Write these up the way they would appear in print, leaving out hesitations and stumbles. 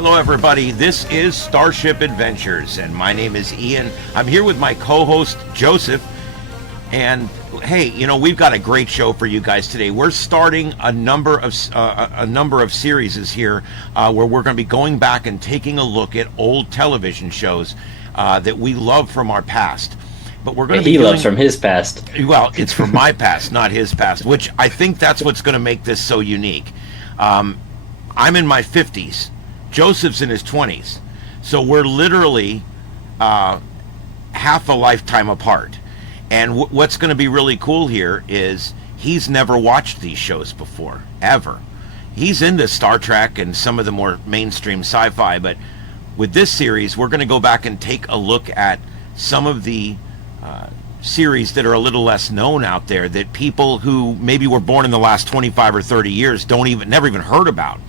Hello everybody, this is Starship Adventures, and my name is Ian. I'm here with my co-host, Joseph, and hey, we've got a great show for you guys today. We're starting a number of series here where we're going to be going back and taking a look at old television shows that we love from our past. But we're going to He loves from his past. Well, it's from my past, not his past, which I think that's what's going to make this so unique. I'm in my 50s. Joseph's in his 20s. So we're literally half a lifetime apart. And what's going to be really cool here is he's never watched these shows before, ever. He's into Star Trek and some of the more mainstream sci-fi, but with this series, we're going to go back and take a look at some of the series that are a little less known out there that people who maybe were born in the last 25 or 30 years never even heard about.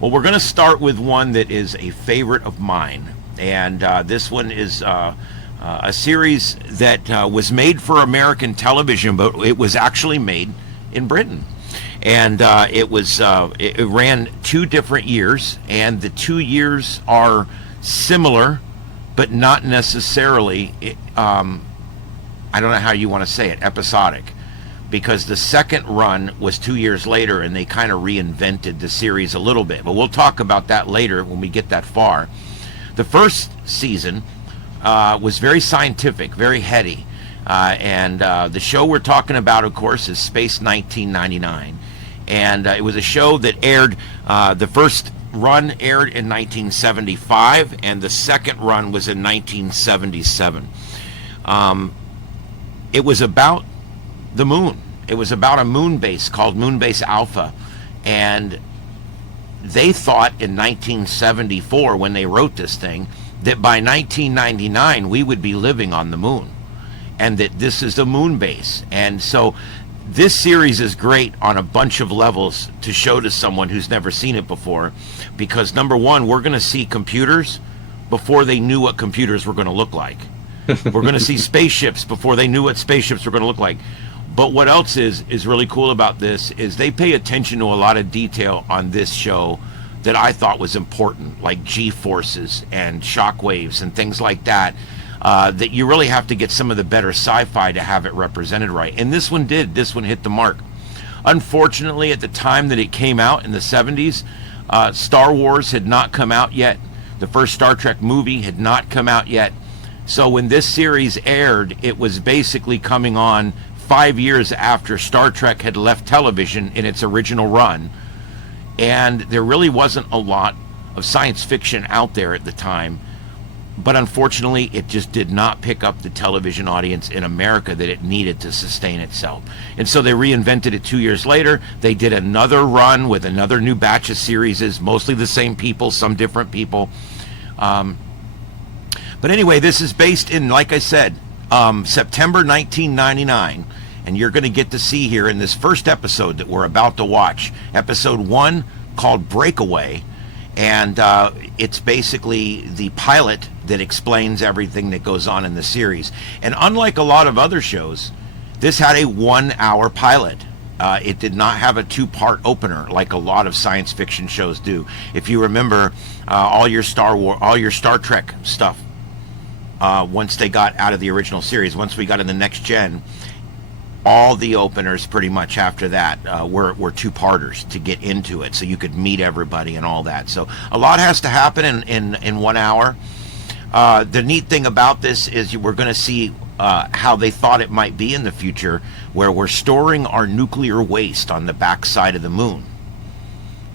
Well, we're going to start with one that is a favorite of mine, and this one is a series that was made for American television, but it was actually made in Britain, and it ran 2 different years, and the 2 years are similar, but not necessarily. I don't know how you want to say it, episodic. Because the second run was 2 years later, and they kind of reinvented the series a little bit. But we'll talk about that later when we get that far. The first season was very scientific, very heady. And the show we're talking about, of course, is Space 1999. And it was a show that aired, the first run aired in 1975, and the second run was in 1977. It was about the moon. It was about a moon base called Moonbase Alpha, and they thought in 1974 when they wrote this thing that by 1999 we would be living on the moon, and that this is the moon base. And so this series is great on a bunch of levels to show to someone who's never seen it before, because number one, we're going to see computers before they knew what computers were going to look like. We're going to see spaceships before they knew what spaceships were going to look like. But what else is really cool about this is they pay attention to a lot of detail on this show that I thought was important, like G-forces and shock waves and things like that, that you really have to get some of the better sci-fi to have it represented right. And this one did. This one hit the mark. Unfortunately, at the time that it came out in the 70s, Star Wars had not come out yet. The first Star Trek movie had not come out yet. So when this series aired, it was basically coming on 5 years after Star Trek had left television in its original run. And there really wasn't a lot of science fiction out there at the time. But unfortunately, it just did not pick up the television audience in America that it needed to sustain itself. And so they reinvented it 2 years later. They did another run with another new batch of series, mostly the same people, some different people. But anyway, this is based in, like I said, September 1999. And you're going to get to see here in this first episode that we're about to watch, episode 1 called Breakaway. And it's basically the pilot that explains everything that goes on in the series. And unlike a lot of other shows, this had a 1-hour pilot. It did not have a 2-part opener like a lot of science fiction shows do. If you remember all your Star Trek stuff, once they got out of the original series, once we got in the next gen, all the openers pretty much after that were 2-parters to get into it, so you could meet everybody and all that. So a lot has to happen in 1 hour. The neat thing about this is we're going to see how they thought it might be in the future, where we're storing our nuclear waste on the backside of the moon.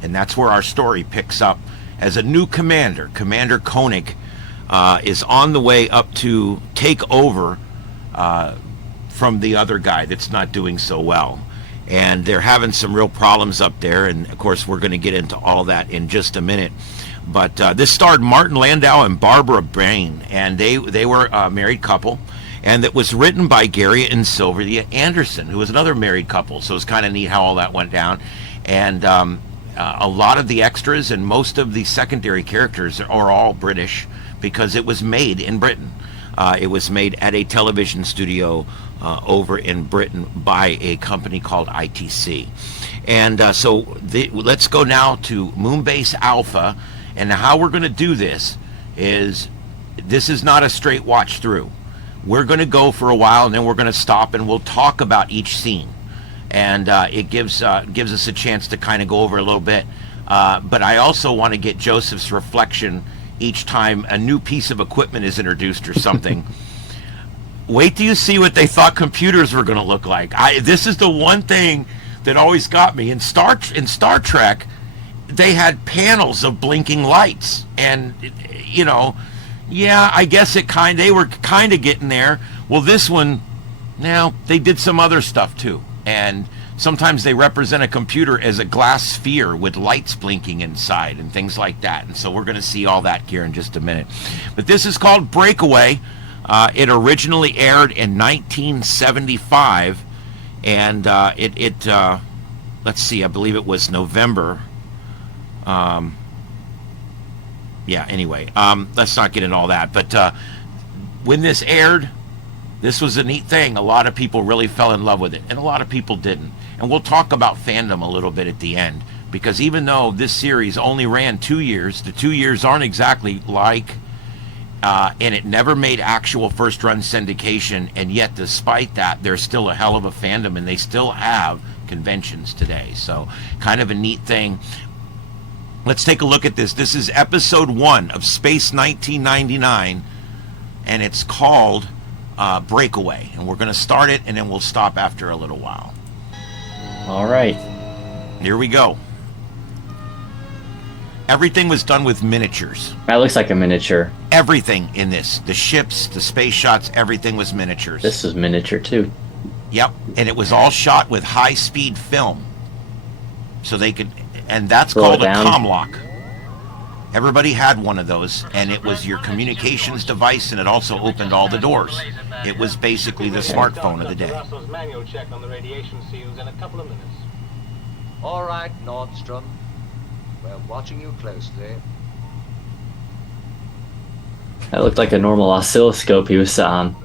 And that's where our story picks up as a new commander. Commander Koenig is on the way up to take over from the other guy that's not doing so well. And they're having some real problems up there, and of course we're going to get into all that in just a minute. But this starred Martin Landau and Barbara Bain, and they were a married couple, and it was written by Gary and Sylvia Anderson, who was another married couple. So it's kind of neat how all that went down. And a lot of the extras and most of the secondary characters are all British, because it was made in Britain. It was made at a television studio over in Britain by a company called ITC. And let's go now to Moonbase Alpha And how we're going to do this is not a straight watch through. We're going to go for a while, and then we're going to stop, and we'll talk about each scene. And it gives us a chance to kind of go over a little bit. But I also want to get Joseph's reflection each time a new piece of equipment is introduced or something. Wait till you see what they thought computers were going to look like. This is the one thing that always got me. In Star Trek, they had panels of blinking lights, and yeah, I guess they were kind of getting there. Well, this one, now they did some other stuff too, and sometimes they represent a computer as a glass sphere with lights blinking inside and things like that. And so we're going to see all that here in just a minute. But this is called Breakaway. It originally aired in 1975, and let's see, I believe it was November. Anyway, let's not get into all that. But when this aired, this was a neat thing. A lot of people really fell in love with it, and a lot of people didn't. And we'll talk about fandom a little bit at the end, because even though this series only ran 2 years, the 2 years aren't exactly like, and it never made actual first-run syndication, and yet despite that, there's still a hell of a fandom, and they still have conventions today. So kind of a neat thing. Let's take a look at this. This is episode 1 of Space 1999, and it's called Breakaway. And we're going to start it, and then we'll stop after a little while. All right. Here we go. Everything was done with miniatures. That looks like a miniature. Everything in this. The ships, the space shots, everything was miniatures. This is miniature too. Yep. And it was all shot with high-speed film. So they could... And that's called a comlock. Everybody had one of those, and it was your communications device, and it also opened all the doors. It was basically the smartphone of the day. Manual check on the radiation seals in a couple of minutes. All right, Nordstrom. We're watching you closely. That looked like a normal oscilloscope he was set on.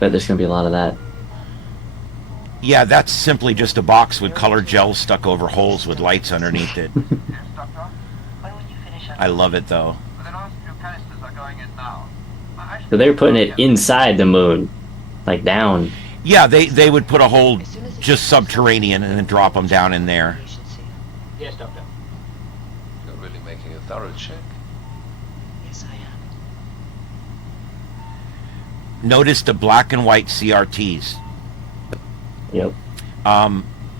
Bet there's going to be a lot of that. Yeah, that's simply just a box with colored gel stuck over holes with lights underneath it. I love it, though. So they were putting it inside the moon, like down. Yeah, they would put a hole just subterranean and then drop them down in there. Yes, Doctor. You're really making a thorough check. Yes, I am. Notice the black and white CRTs. Yep.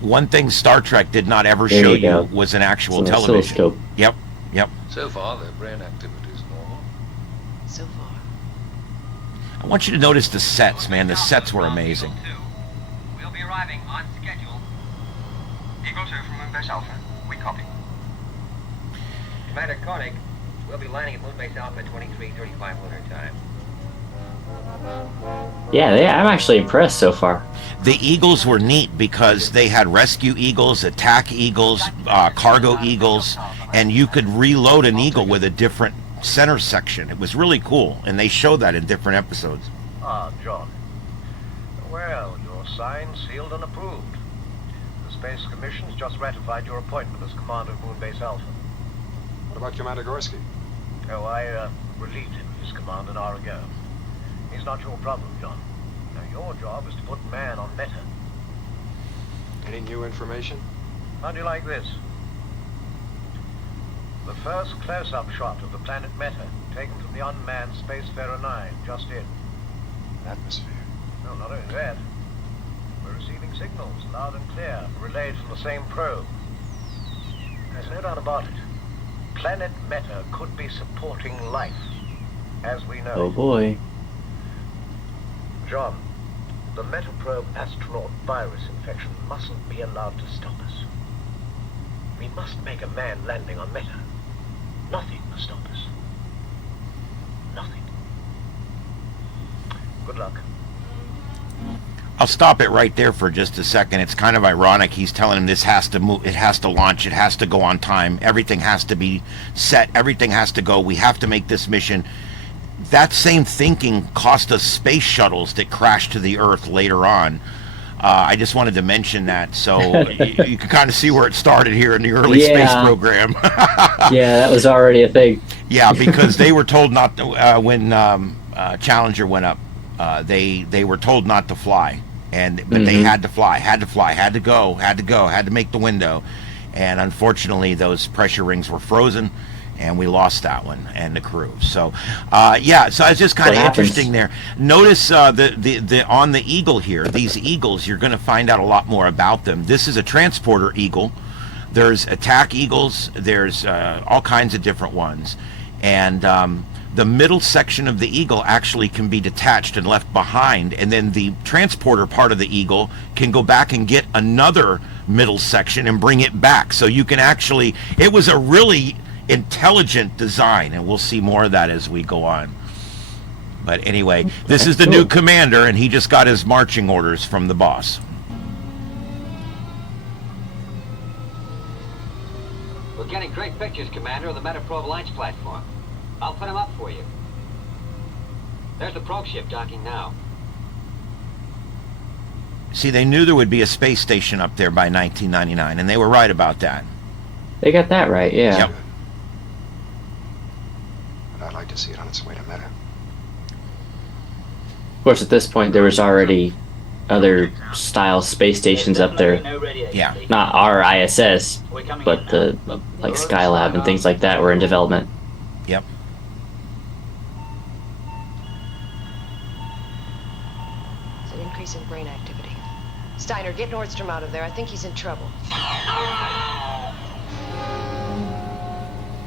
One thing Star Trek did not ever There show you go. you was an actual It's an television. oscilloscope. Yep. So far, their brain activity is normal. So far. I want you to notice the sets, man. The sets were amazing. We'll be arriving on schedule. Eagle 2 from Moonbase Alpha. We copy. Commander Koenig, we'll be landing at Moonbase Alpha at 23:35 lunar time. Yeah, I'm actually impressed so far. The Eagles were neat because they had rescue Eagles, attack Eagles, cargo Eagles, and you could reload an Eagle with a different center section. It was really cool, and they showed that in different episodes. Ah, John. Well, you're signed, sealed, and approved. The Space Commission's just ratified your appointment as Commander of Moonbase Alpha. What about Commander Gorski? Oh, I relieved him of his command an hour ago. He's not your problem, John. Now, your job is to put man on Meta. Any new information? How do you like this? The first close-up shot of the planet Meta, taken from the unmanned Spacefarer 9, just in. Atmosphere. No, not only that. We're receiving signals, loud and clear, relayed from the same probe. There's no doubt about it. Planet Meta could be supporting life, as we know. Oh boy. John, the Metaprobe astronaut virus infection mustn't be allowed to stop us. We must make a manned landing on Meta. Nothing must stop us. Nothing. Good luck. I'll stop it right there for just a second. It's kind of ironic. He's telling him this has to move, it has to launch, it has to go on time, everything has to be set, everything has to go, we have to make this mission. That same thinking cost us space shuttles that crashed to the Earth later on. I just wanted to mention that, so you can kind of see where it started here in the early space program. Yeah, that was already a thing. Yeah, because they were told not to, when Challenger went up, they were told not to fly, but they had to fly, had to go, had to make the window, and unfortunately those pressure rings were frozen, and we lost that one and the crew. So, yeah, so it's just kind of interesting there. Notice the on the Eagle here, these Eagles, you're going to find out a lot more about them. This is a transporter Eagle. There's attack Eagles. There's all kinds of different ones. And the middle section of the Eagle actually can be detached and left behind. And then the transporter part of the Eagle can go back and get another middle section and bring it back. So you can actually, it was a really intelligent design, and we'll see more of that as we go on. But anyway, this is the new commander, and he just got his marching orders from the boss. We're getting great pictures, Commander, of the Metaprobe launch platform. I'll put them up for you. There's the probe ship docking now. See, they knew there would be a space station up there by 1999, and they were right about that. They got that right, yeah. Yep. But I'd like to see it on its way to Meta. Of course, at this point, there was already other style space stations up there. Yeah. Not our ISS, but the like Skylab and things like that were in development. Yep. It's an increase in brain activity. Steiner, get Nordstrom out of there. I think he's in trouble.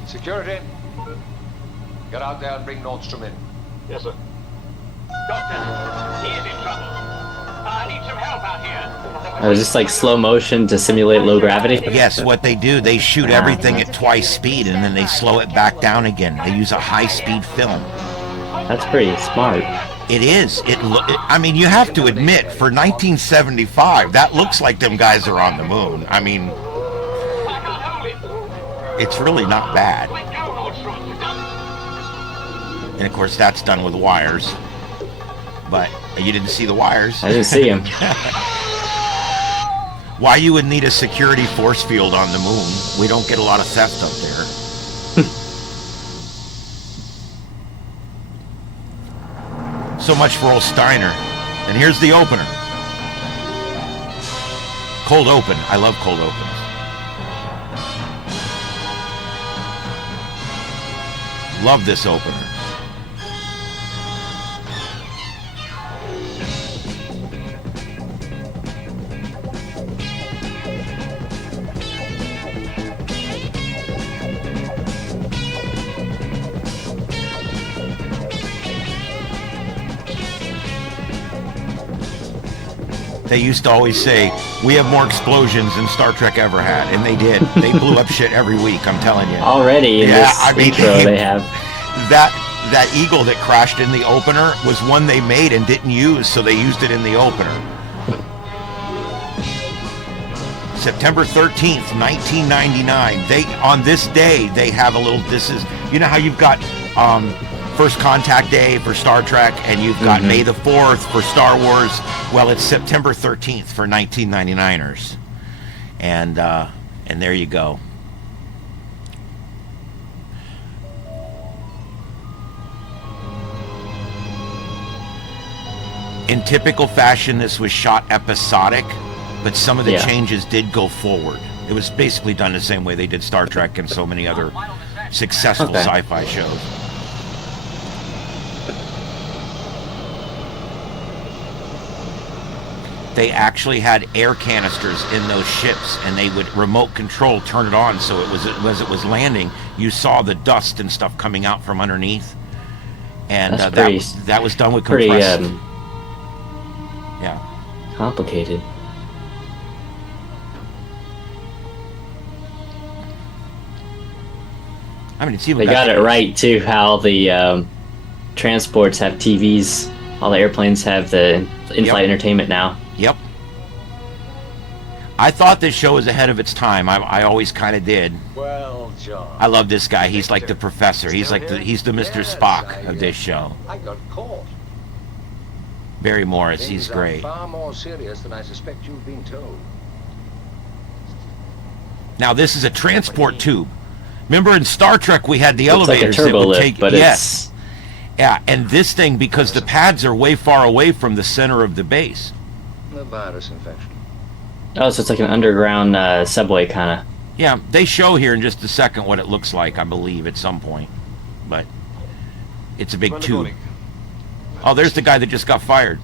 Security. Get out there and bring Nordstrom in. Yes, sir. Doctor, he is in trouble. I need some help out here. It was just like slow motion to simulate low gravity. Yes, what they do, they shoot everything at twice speed, and then they slow it back down again. They use a high-speed film. That's pretty smart. It is. I mean, you have to admit, for 1975, that looks like them guys are on the moon. I mean, it's really not bad. And of course, that's done with wires. But you didn't see the wires. I didn't see him. Why you would need a security force field on the moon? We don't get a lot of theft up there. So much for old Steiner. And here's the opener. Cold open. I love cold opens. Love this opener. They used to always say, we have more explosions than Star Trek ever had. And they did. They blew up shit every week, I'm telling you. Already in this intro they have. That Eagle that crashed in the opener was one they made and didn't use, so they used it in the opener. September 13th, 1999. On this day, they have a little, you know how you've got First Contact Day for Star Trek, and you've got May the 4th for Star Wars. Well, it's September 13th for 1999ers. And there you go. In typical fashion, this was shot episodic, but some of the changes did go forward. It was basically done the same way they did Star Trek and so many other successful sci-fi shows. They actually had air canisters in those ships, and they would remote control turn it on, so it was as it was landing, you saw the dust and stuff coming out from underneath. And that was done with compressed. Yeah. Complicated. I mean, it's even they got it right too. How the transports have TVs. All the airplanes have the in-flight entertainment now. Yep. I thought this show was ahead of its time. I always kind of did. Well, John. I love this guy. He's like the professor. He's like he's the Mr. Spock of this show. I got caught. Barry Morris, he's Things are great. far more serious than I suspect you've been told. Now this is a transport tube. Remember in Star Trek we had the Looks like a elevators that turbo would lift, take. but Yes. Yeah, and this thing, because the pads are way far away from the center of the base. A virus infection. Oh, so it's like an underground subway kind of. Yeah, they show here in just a second what it looks like, I believe, at some point. But it's a big tube. Oh, there's the guy that just got fired.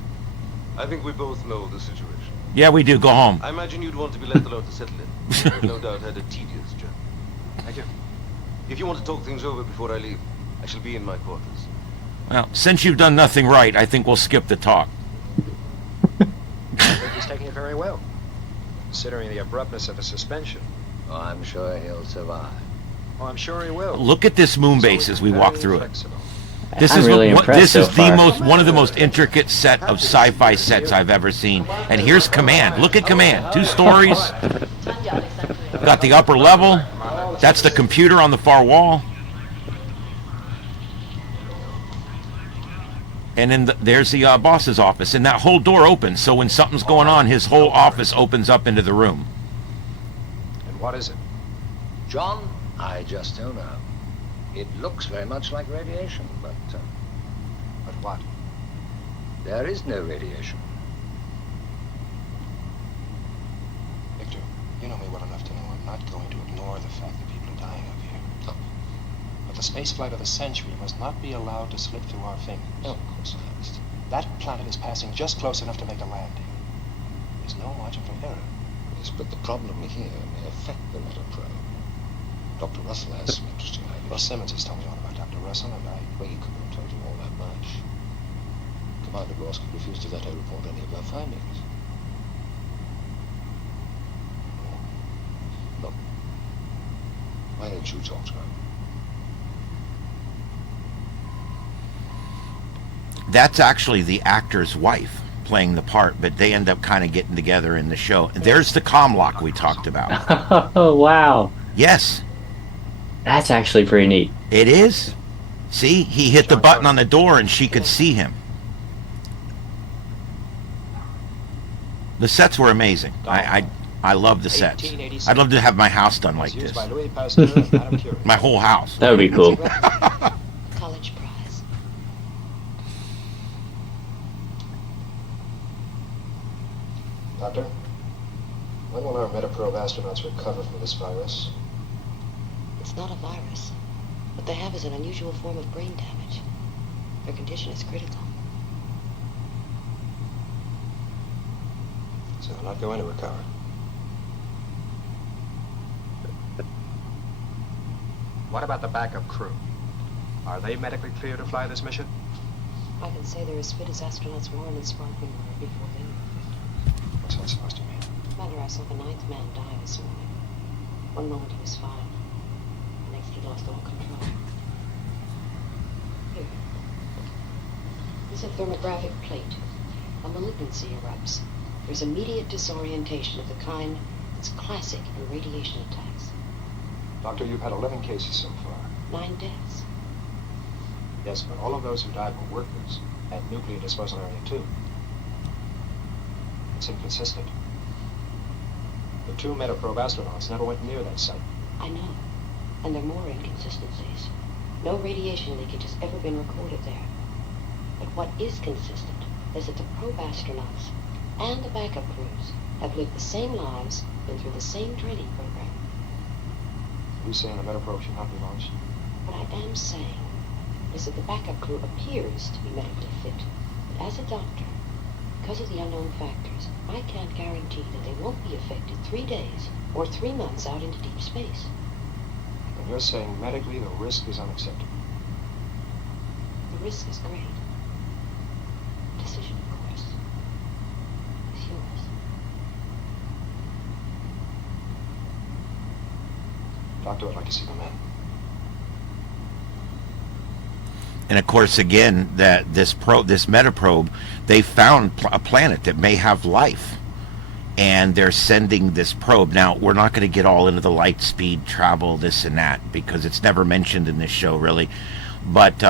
I think we both know the situation. Yeah, we do. Go home. I imagine you'd want to be left alone to settle it. You've no doubt had a tedious journey. Thank you. If you want to talk things over before I leave, I shall be in my quarters. Well, since you've done nothing right, I think we'll skip the talk. I think he's taking it very well, considering the abruptness of a suspension. Oh, I'm sure he'll survive. Oh, I'm sure he will. Look at this moon He's base always as we very walk through it. flexible. This I'm is really impressed this so is the far. one of the most intricate set of sci-fi sets I've ever seen. And here's Command. Look at Command. 2 stories. Got the upper level. That's the computer on the far wall. And then there's the boss's office. And that whole door opens. So when something's going on, his whole office opens up into the room. And what is it? John, I just don't know. It looks very much like radiation, but But what? there is no radiation. Victor, you know me well enough to know I'm not going to ignore the fact that people are dying up here. Oh. But the spaceflight of the century must not be allowed to slip through our fingers. No, of course I understand. That planet is passing just close enough to make a landing. There's no margin for error. Yes, but the problem here may affect the Metaprobe. Dr. Russell has some interesting ideas. Well, Simmons has told me all about Dr. Russell, and Well, he couldn't have told you all that much. Commander Gorski refused to let her report any of her findings. Look, why don't you talk to her? That's actually the actor's wife playing the part, but they end up kind of getting together in the show. There's the comm lock we talked about. Oh, wow. Yes, That's actually pretty neat. it is. See, he hit the button on the door and she could see him. The sets were amazing. I love the sets. I'd love to have my house done like Used this. by Louis Pasteur and Madame Curie. My whole house. That would be cool. College prize. Doctor, when will our Metaprobe astronauts recover from this virus? It's not a virus. What they have is an unusual form of brain damage. Their condition is critical. So they're not going to recover. What about the backup crew? Are they medically clear to fly this mission? I can say they're as fit as astronauts Warren and Sparkman were before they were. What's that supposed to mean? Commander, I saw the 9th man die this morning. One moment he was fine. The next he lost all control. Here. This is a thermographic plate. A malignancy erupts. There's immediate disorientation of the kind that's classic in radiation attacks. Doctor, you've had 11 cases so far. 9 deaths. Yes, but all of those who died were workers at Nuclear Disposal Area 2. It's inconsistent. The 2 Metaprobe astronauts never went near that site. I know. And there are more inconsistencies. No radiation leakage has ever been recorded there. But what is consistent is that the probe astronauts and the backup crews have lived the same lives, been through the same training program. You saying the Metaprobe should not be launched? What I am saying is that the backup crew appears to be medically fit. But as a doctor, because of the unknown factors, I can't guarantee that they won't be affected 3 days or 3 months out into deep space. And you're saying medically the risk is unacceptable. The risk is great. Decision, of course, is yours. Doctor, I'd like to see the men. And of course, again, that this Metaprobe, they found a planet that may have life, and they're sending this probe. Now, we're not going to get all into the light speed travel, this and that, because it's never mentioned in this show, really. But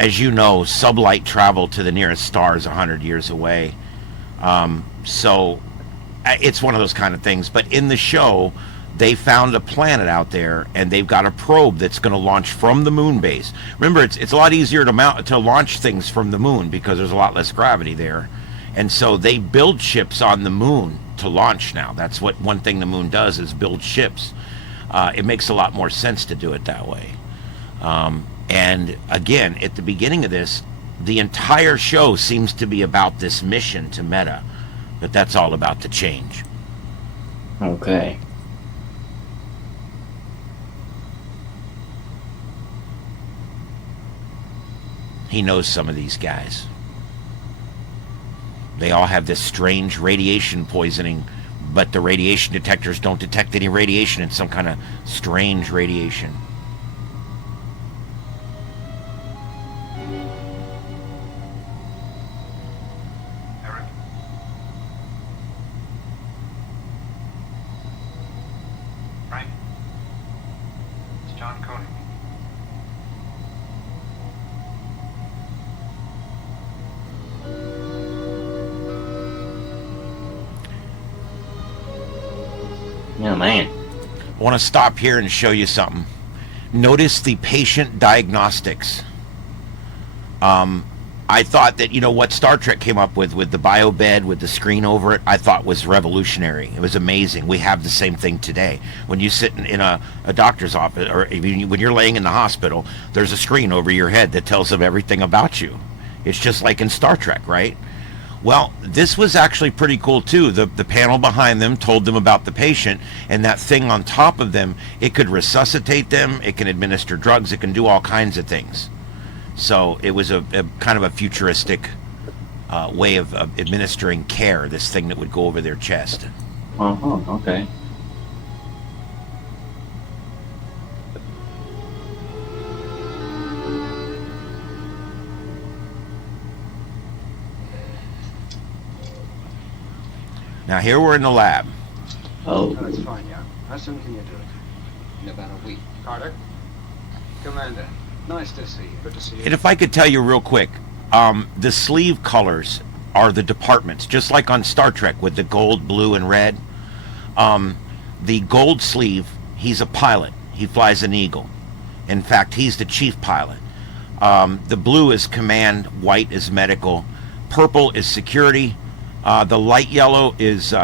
as you know, sublight travel to the nearest star is 100 years away. So it's one of those kind of things. But in the show, they found a planet out there, and they've got a probe that's going to launch from the moon base. Remember, it's a lot easier to launch things from the moon because there's a lot less gravity there. And so they build ships on the moon to launch now. That's what one thing the moon does, is build ships. It makes a lot more sense to do it that way. And again, at the beginning of this, the entire show seems to be about this mission to Meta, but that's all about to change. Okay. He knows some of these guys. They all have this strange radiation poisoning, but the radiation detectors don't detect any radiation. It's some kind of strange radiation. Eric? Frank? It's John Koenig. Oh, man. I want to stop here and show you something. Notice the patient diagnostics. I thought that, you know, what Star Trek came up with the bio bed, with the screen over it, I thought was revolutionary. It was amazing. We have the same thing today. When you sit in a doctor's office, or when you're laying in the hospital, there's a screen over your head that tells them everything about you. It's just like in Star Trek, right? Well, this was actually pretty cool too. The panel behind them told them about the patient, and that thing on top of them, it could resuscitate them, it can administer drugs, it can do all kinds of things. So it was a kind of a futuristic way of administering care, this thing that would go over their chest. Okay. Now here we're in the lab. Oh. That's fine, yeah. How soon can you do it? In about a week. Carter? Commander. Nice to see you. Good to see you. And if I could tell you real quick, the sleeve colors are the departments, just like on Star Trek with the gold, blue, and red. The gold sleeve, he's a pilot. He flies an Eagle. In fact, he's the chief pilot. The blue is command, white is medical, purple is security, the light yellow is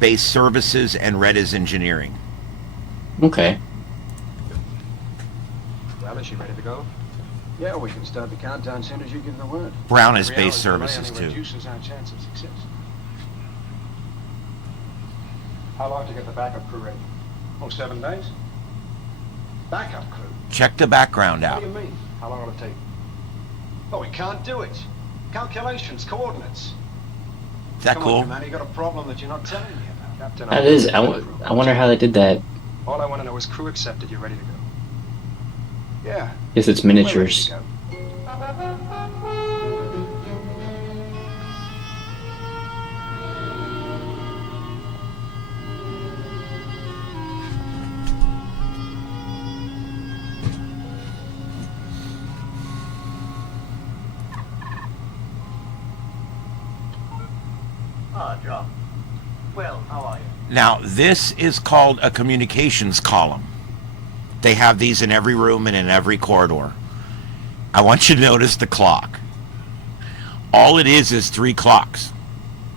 base services, and red is engineering. Okay. Well, is she ready to go? Yeah, we can start the countdown as soon as you give the word. Brown is Every base hour's delay services only too. reduces our chance of success. How long to get the backup crew ready? Oh, 7 days? Backup crew? Check the background What out. do you mean? How long will it take? Oh, we can't do it. Calculations, coordinates. Is that Come cool? on, Commander, you got a problem that you're not telling me about. Captain, That is. I wonder how they did that. All I want to know is crew accepted. You're ready to go. Yeah. Guess it's we're ready miniatures. to go. Ah, John. Well, how are you? Now, this is called a communications column. They have these in every room and in every corridor. I want you to notice the clock. All it is 3 clocks.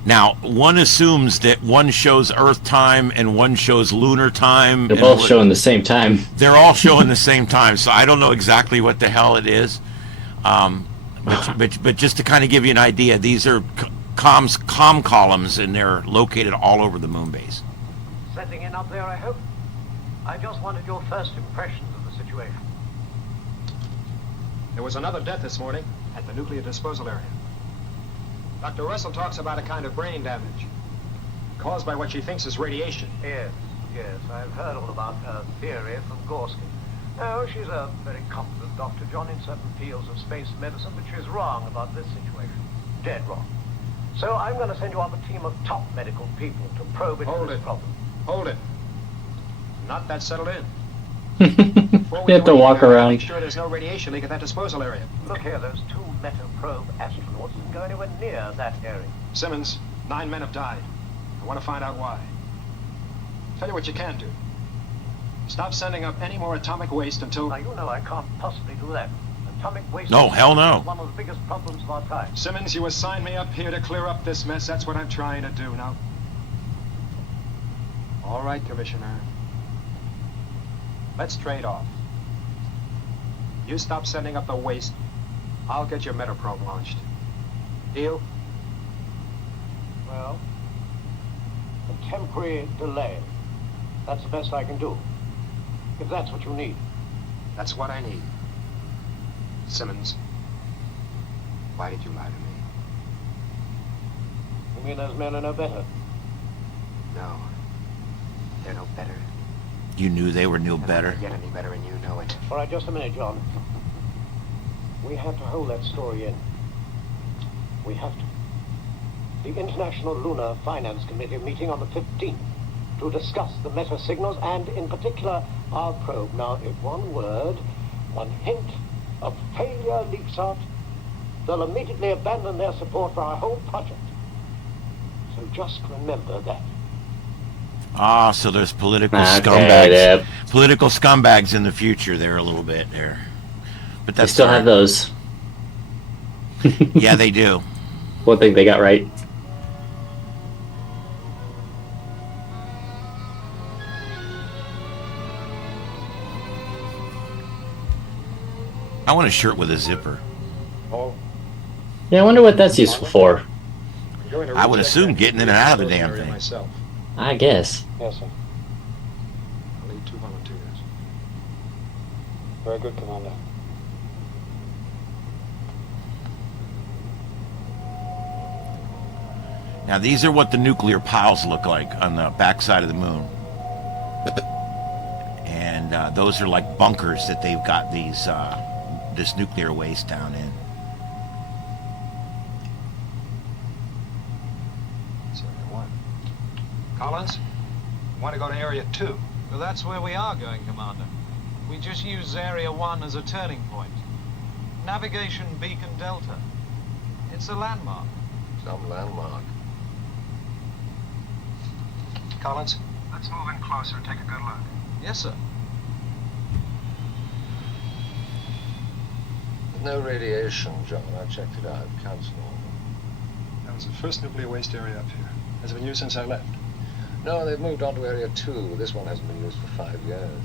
Now, one assumes that one shows Earth time and one shows lunar time. They're and both showing the same time. They're all showing the same time, so I don't know exactly what the hell it is. But just to kind of give you an idea, these are comm columns, and they're located all over the moon base. Settling in up there, I hope? I just wanted your first impressions of the situation. There was another death this morning at the nuclear disposal area. Dr. Russell talks about a kind of brain damage caused by what she thinks is radiation. Yes, I've heard all about her theory from Gorski. Oh, she's a very competent doctor, John, in certain fields of space medicine, but she's wrong about this situation. Dead wrong. So I'm going to send you up a team of top medical people to probe into this problem. Hold it. Not that settled in. Before We have to do walk anything, around. Make sure there's no radiation leak at that disposal area. Look here, those 2 meta-probe astronauts didn't go anywhere near that area. Simmons, 9 men have died. I want to find out why. Tell you what you can do. Stop sending up any more atomic waste until... Now, you know I can't possibly do that. Atomic waste No, hell no. is one of the biggest problems of our time. Simmons, you assigned me up here to clear up this mess. That's what I'm trying to do now. All right, Commissioner. Let's trade off. You stop sending up the waste. I'll get your metaprobe launched. Deal? Well, a temporary delay. That's the best I can do. If that's what you need. That's what I need. Simmons, why did you lie to me? You mean those men are no better? No. They're no better. You knew they were no And better. they won't get any better, and you know it. All right, just a minute, John. We have to hold that story in. We have to. The International Lunar Finance Committee meeting on the 15th to discuss the meta signals and, in particular, our probe. Now, if one word, one hint of failure leaks out, they'll immediately abandon their support for our whole project. So just remember that. Ah, so there's political Okay, scumbags. yep. Political scumbags in the future there a little bit there. But They that's still all have right. those. Yeah, they do. One thing they got right. I want a shirt with a zipper. Oh, Yeah, I wonder what that's useful for. I'm going to I would recheck assume that getting in and out of the damn area thing. myself. I guess. Yes, sir. I'll need 2 volunteers. Very good, Commander. Now these are what the nuclear piles look like on the backside of the moon. And those are like bunkers that they've got these this nuclear waste down in. So, one. Collins, I want to go to Area 2. Well, that's where we are going, Commander. We just use Area 1 as a turning point. Navigation Beacon Delta. It's a landmark. Some landmark. Collins, Let's move in closer and take a good look. Yes, sir. No radiation, John. I checked it out. Counts normal. that was the first nuclear waste area up here. Has it been used since I left? No, they've moved on to Area 2. This one hasn't been used for 5 years.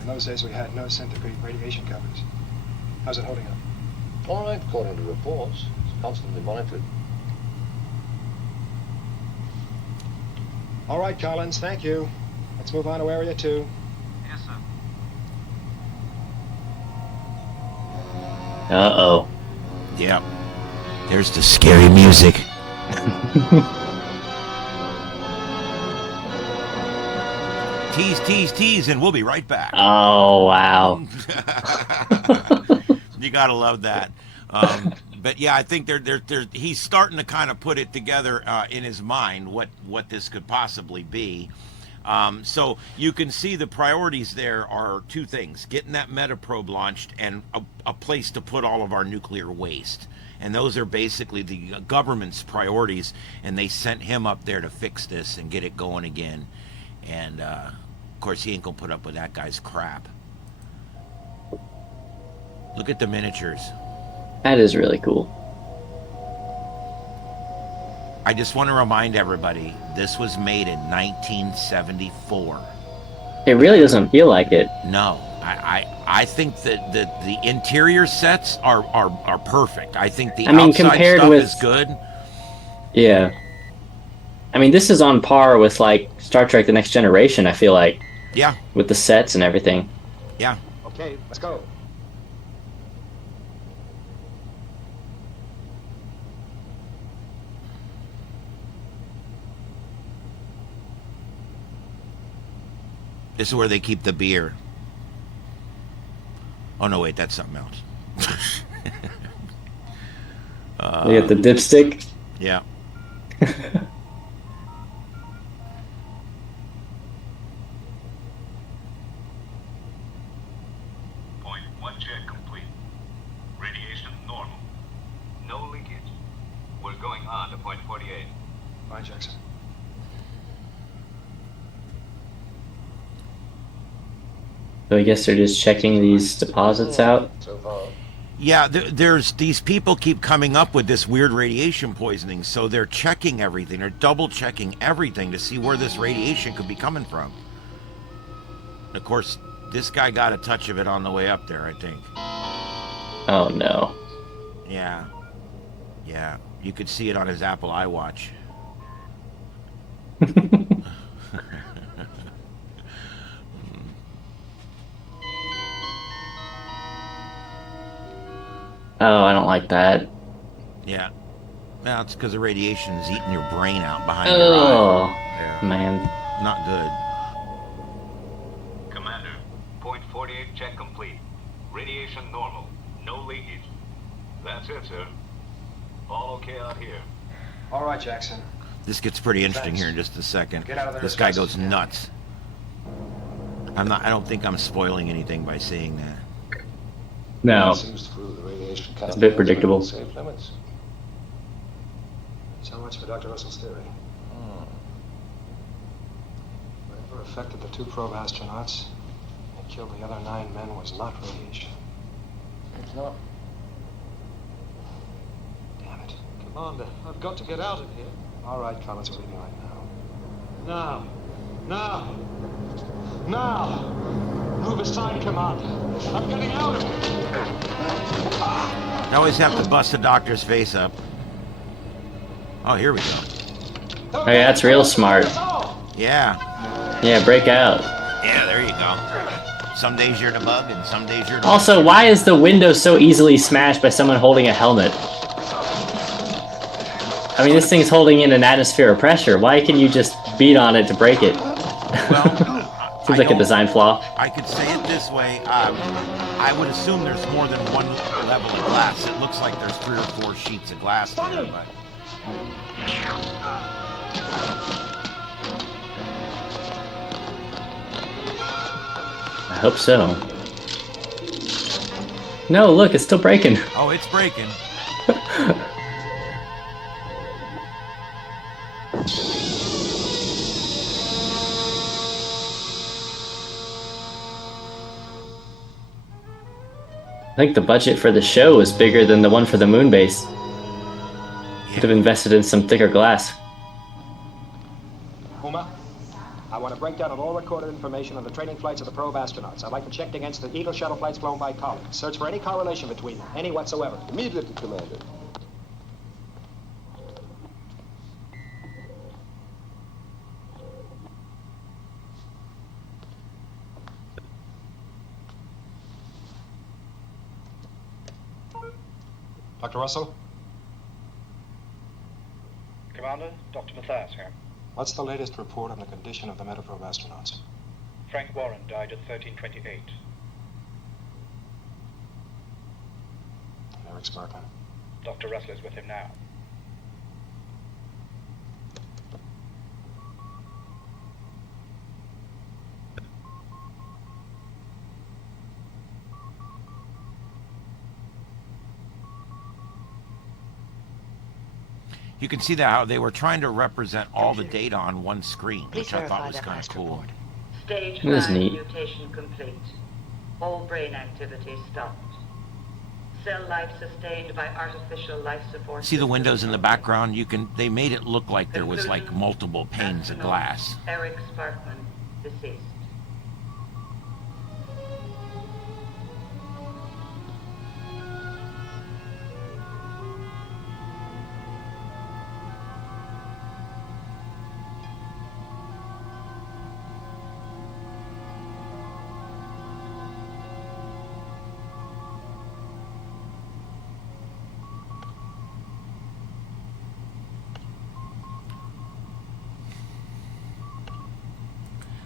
In those days, we had no centigrade radiation covers. How's it holding up? All right, according to reports. It's constantly monitored. All right, Collins, thank you. Let's move on to Area 2. Yes, sir. Uh-oh. Yep. There's the scary music. Tease, tease, tease, and we'll be right back. Oh, wow. You gotta love that. But yeah, I think he's starting to kind of put it together in his mind what this could possibly be. So you can see the priorities there are 2 things: getting that metaprobe launched and a place to put all of our nuclear waste. And those are basically the government's priorities. And they sent him up there to fix this and get it going again. And of course, he ain't gonna put up with that guy's crap. Look at the miniatures. That is really cool. I just want to remind everybody, this was made in 1974. It really doesn't feel like it. No, I think that the interior sets are perfect. I think the outside compared stuff with- is good. Yeah. I mean, this is on par with, like, Star Trek The Next Generation, I feel like. Yeah. With the sets and everything. Yeah. Okay, let's go. This is where they keep the beer. Oh, no, wait, that's something else. You got the dipstick. Yeah. Bye, Jackson. So I guess they're just checking these deposits out. So far. Yeah, there's these people keep coming up with this weird radiation poisoning, so they're checking everything. They're double checking everything to see where this radiation could be coming from. Of course, this guy got a touch of it on the way up there, I think. Oh no. Yeah. Yeah, you could see it on his Apple iWatch. Oh, I don't like that. Yeah. Well, it's because the radiation is eating your brain out behind your eye. Oh, Yeah. man. Not good. Commander, point 48 check complete. Radiation normal. No leakage. That's it, sir. All okay out here. All right, Jackson. This gets pretty interesting Thanks. here in just a second. Get out of there This as guy fast as goes you can. nuts. I don't think I'm spoiling anything by saying that. No. Seems to prove the radiation It's can't a bit be predictable. safe limits. So much for Dr. Russell's theory. Whatever affected the 2 probe astronauts and killed the other 9 men was not radiation. It's not. Damn it. Commander, I've got to get out of here. All right, Collins, we're leaving right now. Now! Now! Move aside, Commander. I'm getting out of here. I always have to bust the doctor's face up. Oh, here we go. Oh yeah, that's real smart. Yeah. Yeah, break out. Yeah, there you go. Some days you're the bug, and some days you're the Also, why is the window so easily smashed by someone holding a helmet? I mean, this thing's holding in an atmosphere of pressure. Why can you just beat on it to break it? Well, Seems like a design flaw. I could say it this way. I would assume there's more than one level of glass. It looks like there's 3 or 4 sheets of glass there, but... I hope so. No, look, it's still breaking. Oh, it's breaking. I think the budget for the show was bigger than the one for the moon base. Could have invested in some thicker glass. Uma, I want a breakdown of all recorded information on the training flights of the probe astronauts. I'd like them checked against the Eagle shuttle flights flown by Collins. Search for any correlation between them, any whatsoever. Immediately, Commander. Dr. Russell, Commander, Dr. Mathias here. what's the latest report on the condition of the Metaprobe astronauts? Frank Warren died at 1328. Eric Sparkman. Dr. Russell is with him now. You can see that how they were trying to represent all the data on one screen, which I thought was kind of cool. Stage It was 5 neat. mutation complete. All brain activity stopped. Cell life sustained by artificial life support. See the windows in the systems. background? They made it look like there was like multiple panes of glass. Eric Sparkman, deceased.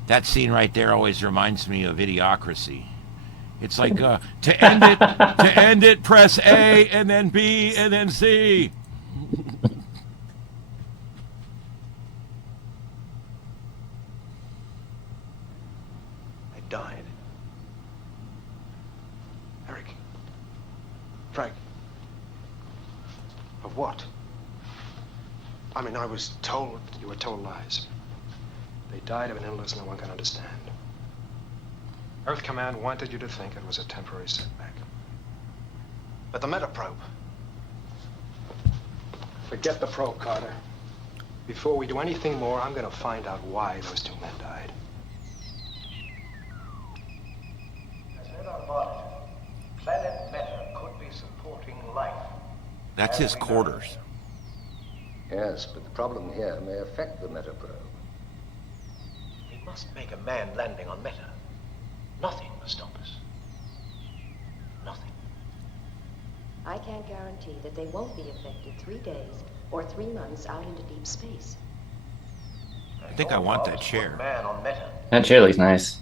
That scene right there always reminds me of Idiocracy. It's like to end it, press A and then B and then C. I died. Eric. Frank. Of what? I mean, I was told that you were told lies. They died of an illness no one can understand. Earth Command wanted you to think it was a temporary setback. But the metaprobe. Forget the probe, Carter. Before we do anything more, I'm going to find out why those two men died. There's no doubt about it. Planet Meta could be supporting life. That's his quarters. Yes, but the problem here may affect the metaprobe. We must make a manned landing on Meta. Nothing must stop us. Nothing. I can't guarantee that they won't be affected 3 days or 3 months out into deep space. I think I want that chair. That chair looks nice.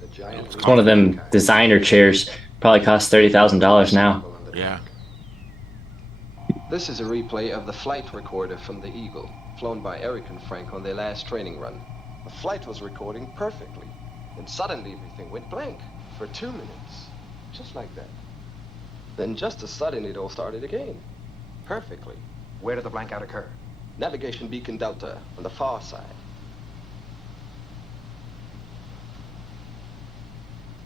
The giant It's one of them designer chairs. Probably costs $30,000 now. Yeah. This is a replay of the flight recorder from the Eagle, flown by Eric and Frank on their last training run. The flight was recording perfectly, and suddenly everything went blank for 2 minutes, just like that. Then just as sudden it all started again, perfectly. Where did the blankout occur? Navigation beacon Delta on the far side.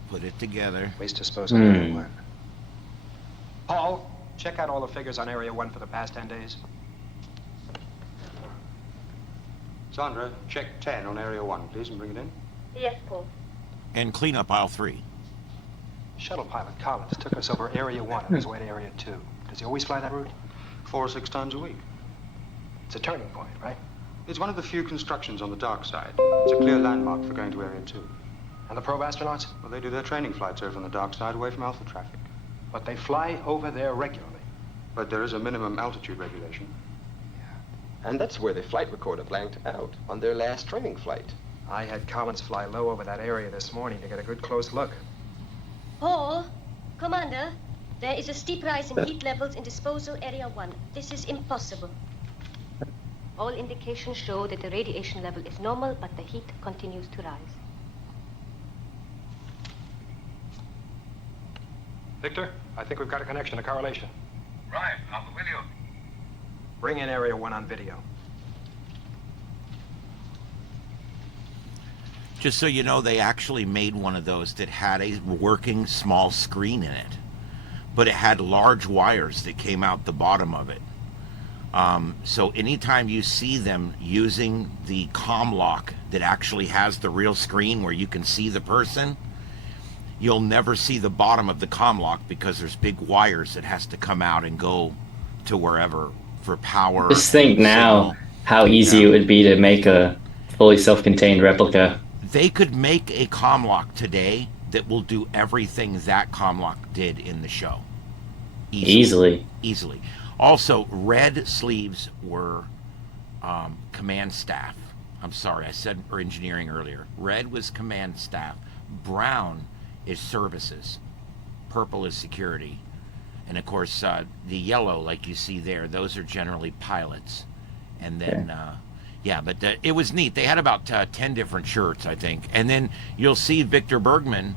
Put it together. Waste disposal area 1. Paul, check out all the figures on Area 1 for the past 10 days. Sandra, check 10 on Area 1, please, and bring it in. Yes, Paul. And clean up aisle 3. Shuttle pilot Collins took us over Area 1 on his way to Area 2. Does he always fly that route? 4 or 6 times a week. It's a turning point, right? It's one of the few constructions on the dark side. It's a clear landmark for going to Area 2. And the probe astronauts? Well, they do their training flights over on the dark side, away from alpha traffic. But they fly over there regularly. But there is a minimum altitude regulation. And that's where the flight recorder blanked out on their last training flight. I had Collins fly low over that area this morning to get a good close look. Paul, Commander, there is a steep rise in heat levels in disposal area 1. This is impossible. All indications show that the radiation level is normal, but the heat continues to rise. Victor, I think we've got a connection, a correlation. Right, I'll be with you. Bring in Area 1 on video. Just so you know, they actually made one of those that had a working small screen in it, but it had large wires that came out the bottom of it. So anytime you see them using the comm lock that actually has the real screen where you can see the person, you'll never see the bottom of the comm lock because there's big wires that has to come out and go to wherever for power. Just think now how easy it would be to make a fully self-contained replica. They could make a comm lock today that will do everything that comm lock did in the show. Easily. Also, red sleeves were command staff. I'm sorry, I said engineering earlier. Red was command staff. Brown is services. Purple is security. And of course, the yellow, like you see there, those are generally pilots. And then, yeah, but it was neat. They had about 10 different shirts, I think. And then you'll see Victor Bergman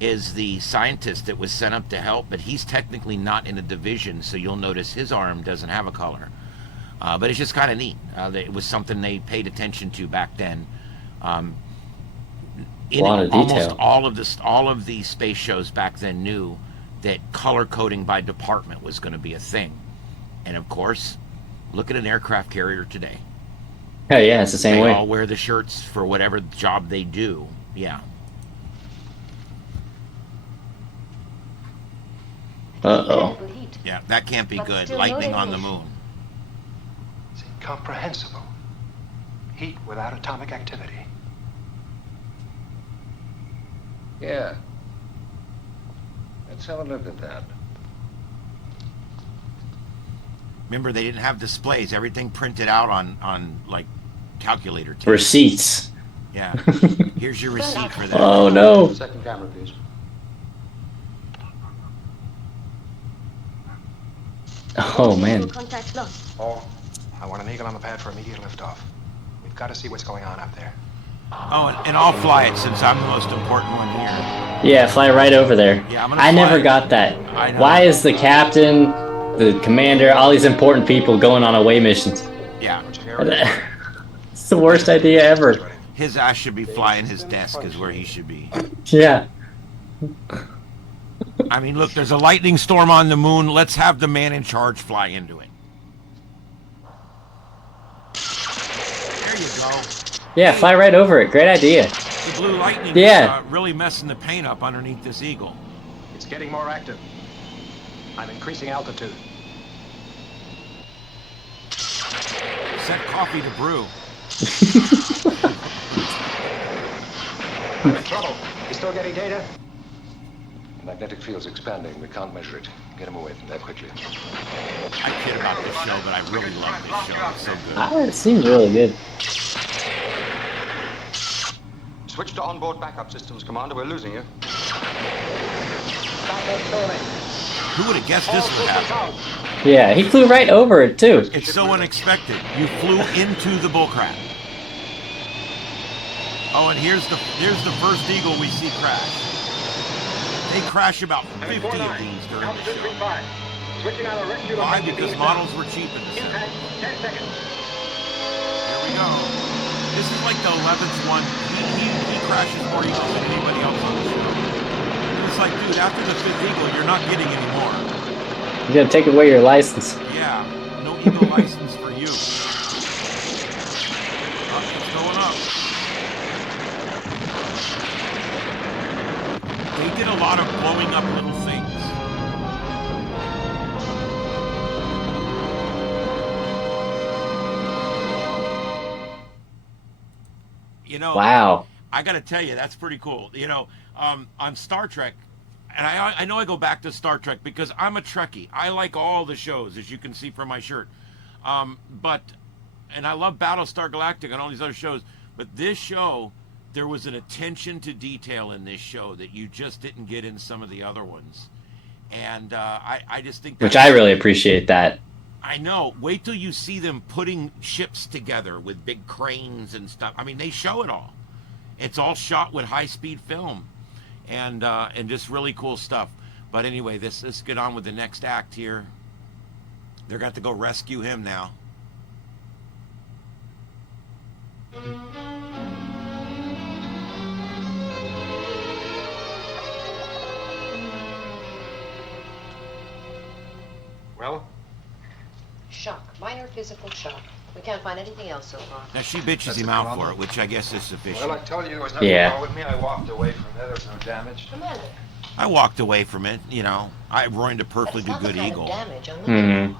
is the scientist that was sent up to help, but he's technically not in a division, so you'll notice his arm doesn't have a color. But it's just kind of neat. It was something they paid attention to back then. A lot of detail. Almost all of the space shows back then knew that color coding by department was going to be a thing. And of course, look at an aircraft carrier today. Oh yeah, it's the same way. They all wear the shirts for whatever job they do. Yeah. Uh-oh. Yeah, that can't be good. Lightning on the moon. It's incomprehensible. Heat without atomic activity. Yeah. Let's have a look at that. Remember, they didn't have displays. Everything printed out on like calculator tape. Receipts. Yeah. Here's your receipt for that. Oh no. Second camera, please. Oh man. Contact lost. Paul, I want an Eagle on the pad for immediate liftoff. We've got to see what's going on up there. Oh, and I'll fly it since I'm the most important one here. Yeah, fly right over there. Yeah, I'm gonna I never fly. got that. I know. Why is the captain, the commander, all these important people going on away missions? Yeah. It's the worst idea ever. His ass should be flying his desk is where he should be. Yeah. I mean, look, there's a lightning storm on the moon. Let's have the man in charge fly into it. There you go. Yeah, fly right over it. Great idea. The blue lightning Yeah. is really messing the paint up underneath this eagle. It's getting more active. I'm increasing altitude. Set coffee to brew. I'm in trouble. You still getting data? The magnetic field's expanding. We can't measure it. Get him away from there quickly. I kid about this show, but I really love this show. It's so good. It seems really good. Switch to onboard backup systems, Commander. We're losing you. Who would have guessed this would happen? Yeah, he flew right over it too. It's so unexpected. You flew into the bullcrap. Oh, and here's the first eagle we see crash. They crash about 50 of these during the show. Why? Because models were cheap in the set. Here we go. This is like the 11th one. He crashes more eagles than anybody else on the show. It's like, dude, after the 5th eagle, you're not getting any more. He's gonna take away your license. Yeah, no eagle license for you. Oh, it's going up. They did a lot of blowing up little things. You know, Wow. I got to tell you, that's pretty cool. You know, on Star Trek, and I know I go back to Star Trek because I'm a Trekkie. I like all the shows, as you can see from my shirt. And I love Battlestar Galactica and all these other shows. But this show, there was an attention to detail in this show that you just didn't get in some of the other ones. And I just think Which I really appreciate that. I know. Wait till you see them putting ships together with big cranes and stuff. I mean, they show it all. It's all shot with high-speed film, and just really cool stuff. But anyway, let's get on with the next act here. They're got to go rescue him now. Well? Shock. Minor physical shock. We can't find anything else so far. Now she bitches him out for it, which I guess is sufficient. Well, I tell you, there was nothing wrong with me. I walked away from there. There was no damage. Commander. I walked away from it, you know. I ruined a perfectly good eagle. Damage on the Hmm.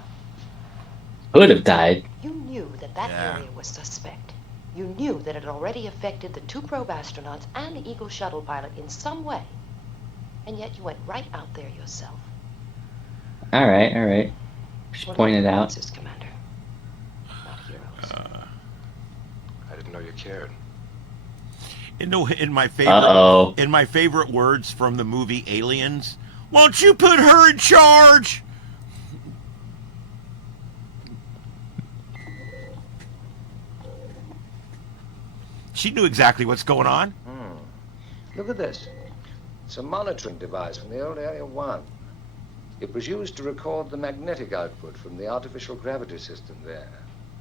Would have died. You knew that area was suspect. You knew that it had already affected the 2 probe astronauts and the Eagle shuttle pilot in some way. And yet you went right out there yourself. All right. Just point it out. Commander. Not heroes. I didn't know you cared. In my favorite words from the movie Aliens, won't you put her in charge? She knew exactly what's going on. Look at this. It's a monitoring device from the old Area 1. It was used to record the magnetic output from the artificial gravity system there.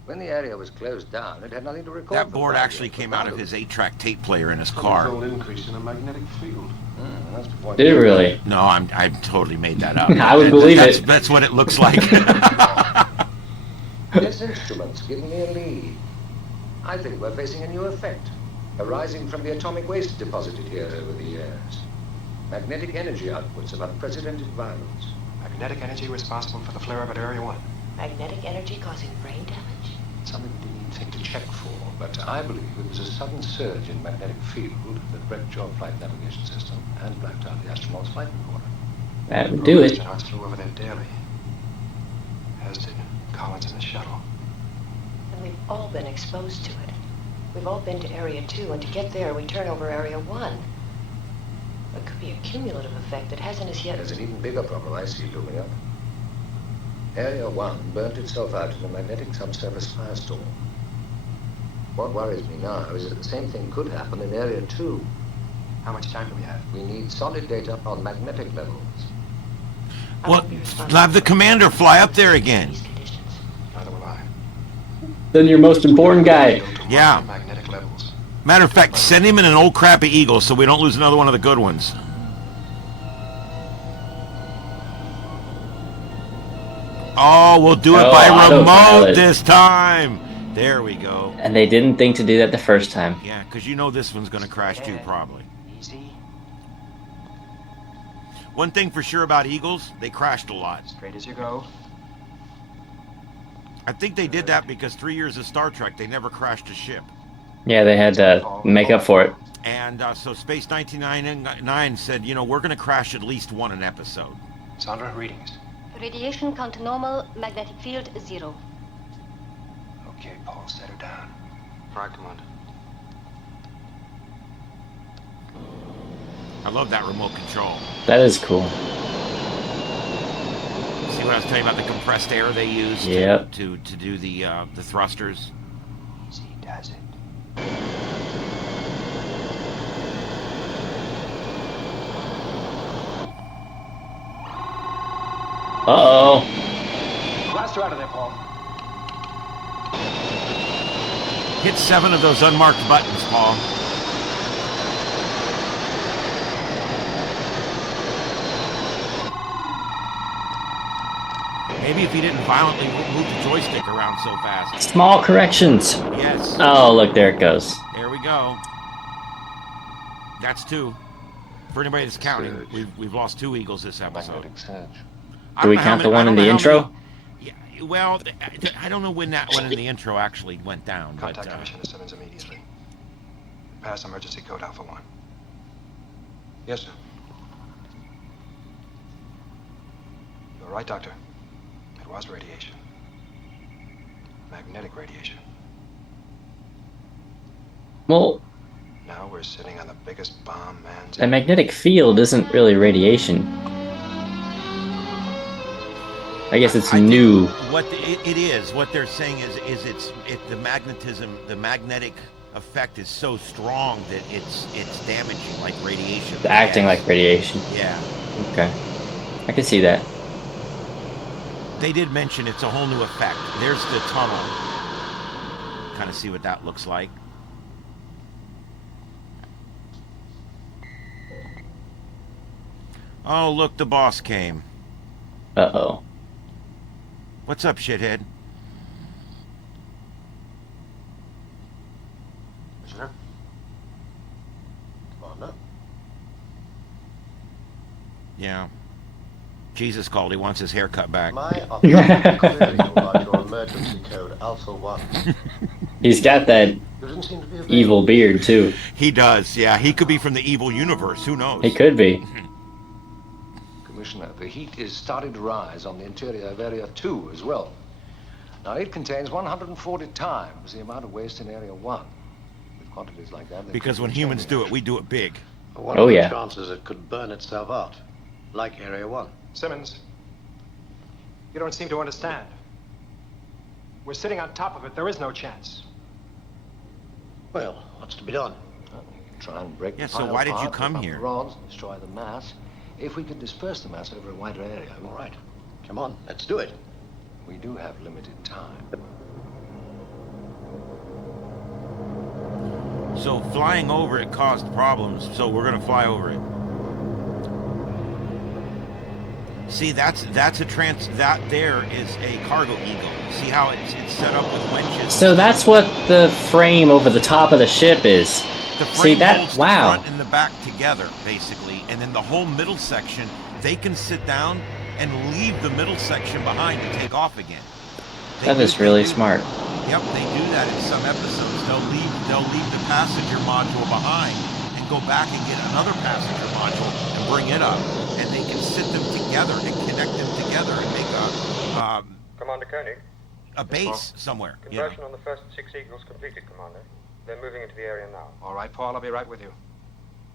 When the area was closed down, it had nothing to record. That board actually came out of his 8-track tape player in his car. Controlled increase in the magnetic field. That's the point. Did it really? No, I totally made that up. I would believe it. That's what it looks like. This instrument's giving me a lead. I think we're facing a new effect, arising from the atomic waste deposited here over the years. Magnetic energy outputs of unprecedented violence. Magnetic energy responsible for the flare-up at Area 1. Magnetic energy causing brain damage? Something we didn't think to check for, but I believe it was a sudden surge in magnetic field that wrecked your flight navigation system and blacked out the astronaut's flight recorder. That would do it. Astronauts flew over there daily, as did Collins and the shuttle. And we've all been exposed to it. We've all been to Area 2, and to get there, we turn over Area 1. It could be a cumulative effect that hasn't as yet... There's an even bigger problem I see looming up. Area 1 burnt itself out in a magnetic subsurface firestorm. What worries me now is that the same thing could happen in Area 2. How much time do we have? We need solid data on magnetic levels. Well, have the commander fly up there again. Neither will I. Then your most important guy. Yeah. Magnetic levels. Matter of fact, send him in an old crappy Eagle so we don't lose another one of the good ones. Oh, we'll do it by remote this time. There we go. And they didn't think to do that the first time. Yeah, because you know this one's going to crash too, probably. Easy. One thing for sure about Eagles, they crashed a lot. Straight as you go. I think they did that because 3 years of Star Trek, they never crashed a ship. Yeah, they had to make up for it. And so Space 1999 said, you know, we're going to crash at least one an episode. Sandra, readings. Radiation count normal, magnetic field 0. Okay, Paul, set her down. Right, Commander. I love that remote control. That is cool. See what I was telling you about the compressed air they used to do the thrusters? Easy does it. Uh-oh. Blast her out of there, Paul. Hit 7 of those unmarked buttons, Paul. Maybe if he didn't violently move the joystick around so fast. Small corrections. Yes. Oh, look, there it goes. There we go. That's 2. For anybody that's counting, we've lost 2 Eagles this episode. Do we count the one in the intro? Yeah, well, I don't know when that one in the intro actually went down. Contact Commissioner Simmons immediately. Pass emergency code Alpha 1. Yes, sir. You're right, Doctor. It was radiation. Magnetic radiation. Well, now we're sitting on the biggest bomb man's... A magnetic field isn't really radiation. I guess it's new. What it is, what they're saying is the magnetism, the magnetic effect is so strong that it's damaging like radiation. It's acting like radiation. Yeah. Okay. I can see that. They did mention it's a whole new effect. There's the tunnel. Kind of see what that looks like. Oh, look, the boss came. Uh-oh. What's up, shithead? Commissioner? Commander? Yeah. Jesus called. He wants his hair cut back. My officer querying about your emergency code Alpha 1. He's got that evil beard, too. He does, yeah. He could be from the evil universe. Who knows? He could be. Commissioner, the heat is starting to rise on the interior of Area 2 as well. Now, it contains 140 times the amount of waste in Area 1. With quantities like that... Because when humans do it, we do it big. What are the chances it could burn itself out, like Area 1? Simmons, you don't seem to understand. We're sitting on top of it. There is no chance. Well, what's to be done? Try and break Yeah, the so pile why did you apart, come rip up here? the rods, destroy the mass. If we could disperse the mass over a wider area... All right. Come on, let's do it. We do have limited time. So flying over it caused problems, so we're going to fly over it. See, that there is a cargo Eagle. See how it's set up with winches? So that's what the frame over the top of the ship is. The frame See that? holds Wow. the front and the back together, basically, and then the whole middle section, they can sit down and leave the middle section behind and take off again. That is really smart. Yep, they do that in some episodes. They'll leave the passenger module behind and go back and get another passenger module and bring it up, and they can sit them together and connect them together and make Commander Koenig? a base somewhere. you know. Conversion on the first 6 Eagles completed, Commander. They're moving into the area now. All right, Paul, I'll be right with you.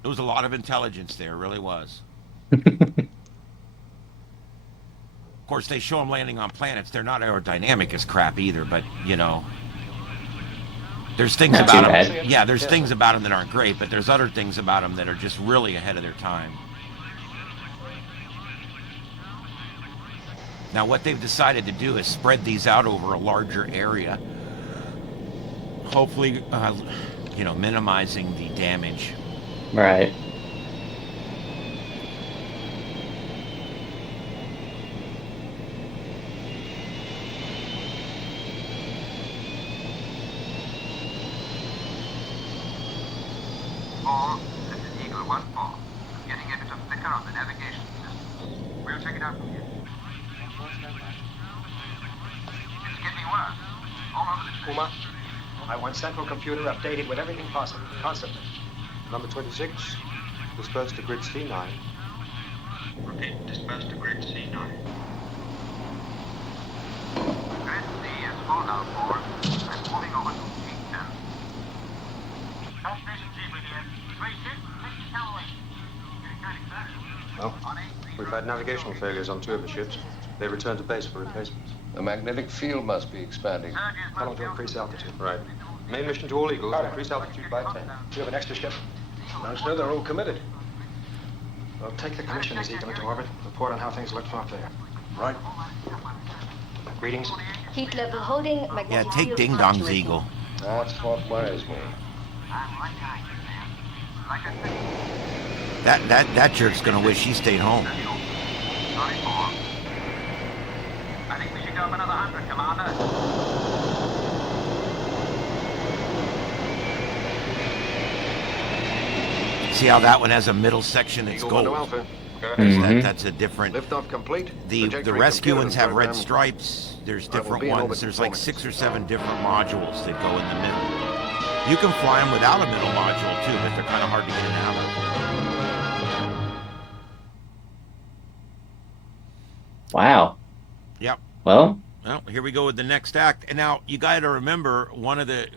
There was a lot of intelligence there, really was. Of course, they show them landing on planets. They're not aerodynamic as crap either, but, you know, there's things Not about too them. bad. Yeah, there's things about them that aren't great, but there's other things about them that are just really ahead of their time. Now, what they've decided to do is spread these out over a larger area hopefully, you know, minimizing the damage. Right. Paul, this is Eagle 1-4. Getting a bit of flicker on the navigation system. We'll check it out from here. It's getting worse. All over the place. Uma, I want central computer updated with everything possible, constantly. Number 26, dispersed to grid C9. Repeat, dispersed to grid C9. Grid C is full now, Paul. I'm moving over to G10. Base station G here. 36, 50 calories. Getting kind of excited. Well, we've had navigational failures on 2 of the ships. They returned to base for replacements. The magnetic field must be expanding. Tell them to increase altitude. Right. Main mission to all Eagles, increase altitude by 10. Do you have an extra ship? No, they're all committed. Well, take the commissioner's Eagle into orbit. Report on how things look from up there. Right. Greetings. Heat level holding. Yeah, Magnetic take field Ding Dong's fluctuating. Eagle. That's what worries me. That jerk's gonna wish he stayed home. I think we should go up another 100, Commander. See how that one has a middle section that's Eagle gold. 1 to Alpha. That's a different. Liftoff complete. The Trajectory rescue computer ones have red program. stripes. There's I will different be in ones. orbit There's in 4 like 6 or 7 different modules that go in the middle. You can fly them without a middle module too, but they're kind of hard to get in and out of. Wow. Yep. Well, here we go with the next act. And now you got to remember one of the.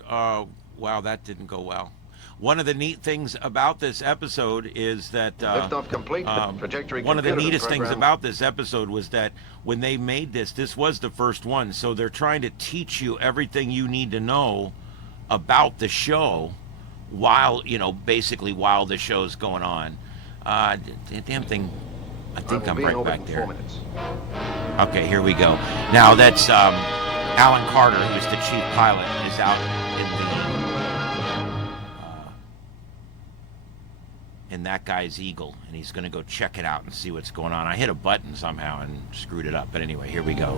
Wow, that didn't go well. One of the neat things about this episode is that Liftoff complete. Trajectory one of the computer neatest things program. about this episode was that when they made this was the first one. So they're trying to teach you everything you need to know about the show while, basically while the show's going on. The damn thing, I think I'm right back there. Okay, here we go. Now that's Alan Carter, who's the chief pilot, is out in that guy's Eagle, and he's going to go check it out and see what's going on. I hit a button somehow and screwed it up, but anyway, here we go.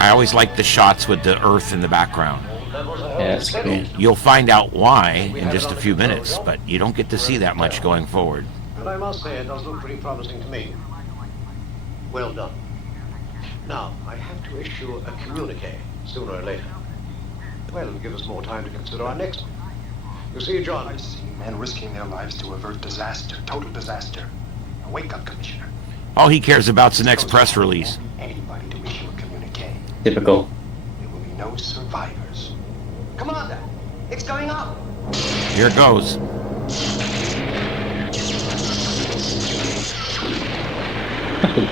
I always like the shots with the Earth in the background. yeah, it's cool. You'll find out why in just a few minutes, but you don't get to see that much going forward. And I must say, it does look pretty promising to me. Well done. Now, I have to issue a communique sooner or later. Well, it'll give us more time to consider our next one. You see, John, I've seen men risking their lives to avert disaster, total disaster. Now, wake up, Commissioner. All he cares about's the next press release. Anybody to issue a communique. Typical. There will be no survivors. Commander, it's going up. Here it goes.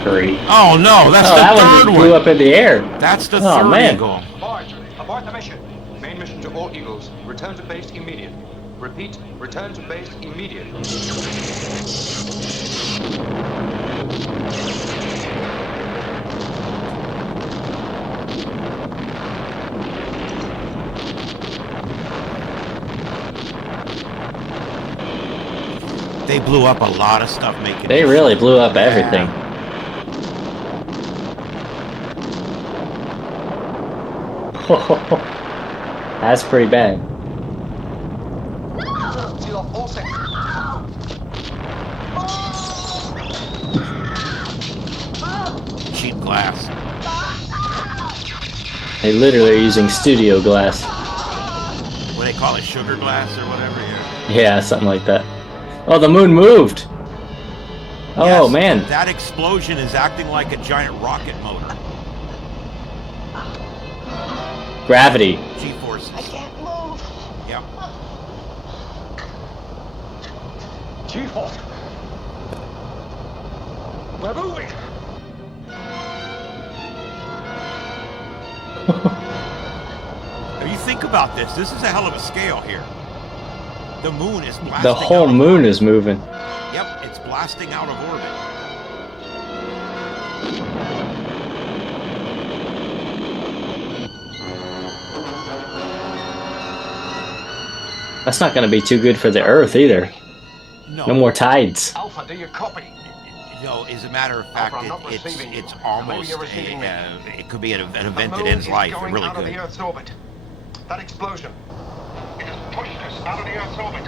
Great. Oh no, that's the that third one one. blew up in the air. That's the Oh, third man. Eagle. Abort the mission. Main mission to all Eagles. Return to base immediate. Repeat, return to base immediate. They blew up a lot of stuff making They this. really blew up everything. That's pretty bad. Seal off all sectors. Cheap glass. They literally are using studio glass. What do they call it? Sugar glass or whatever? Yeah. Yeah, something like that. Oh, the moon moved. Oh, Yes, man. That explosion is acting like a giant rocket motor. Gravity. G-forces. I can't move. Yep. G-force. We're moving. Now you think about this. This is a hell of a scale here. The moon is blasting The whole out of moon orbit. is moving. Yep, it's blasting out of orbit. That's not going to be too good for the Earth either. No more tides. Alpha, do you copy? No, as a matter of fact, Alpha, I'm not receiving it's you. almost Maybe you're receiving me. it could be an event The that moon ends is life. It going really out of could. the Earth's orbit. That explosion. It has pushed us out of the Earth's orbit.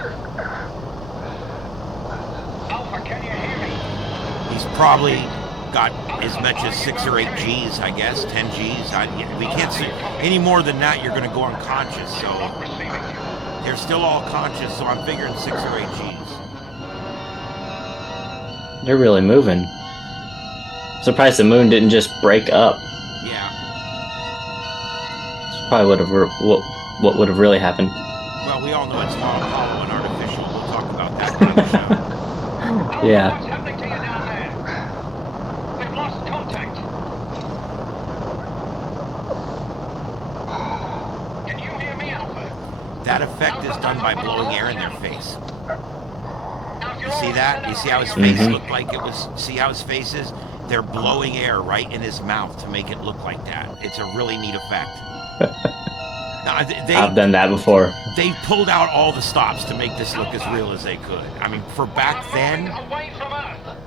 Alpha, can you hear me? He's probably got as much as 6 or 8 Gs, I guess, 10 Gs. We can't see any more than that. You're going to go unconscious. So they're still all conscious. So I'm figuring 6 or 8 Gs. They're really moving. Surprised the moon didn't just break up. Yeah. That's probably what would have really happened. Well, we all know it's hollow and artificial. We'll talk about that in another show. Yeah. What's happening to you down there? We've lost contact. Can you hear me, Alpha? That effect is done by blowing air in their face. You see that? You see how his face looked like it was? See how his face is? They're blowing air right in his mouth to make it look like that. It's a really neat effect. Now, I've done that before. They pulled out all the stops to make this look as real as they could. I mean, for back then. Away from Earth.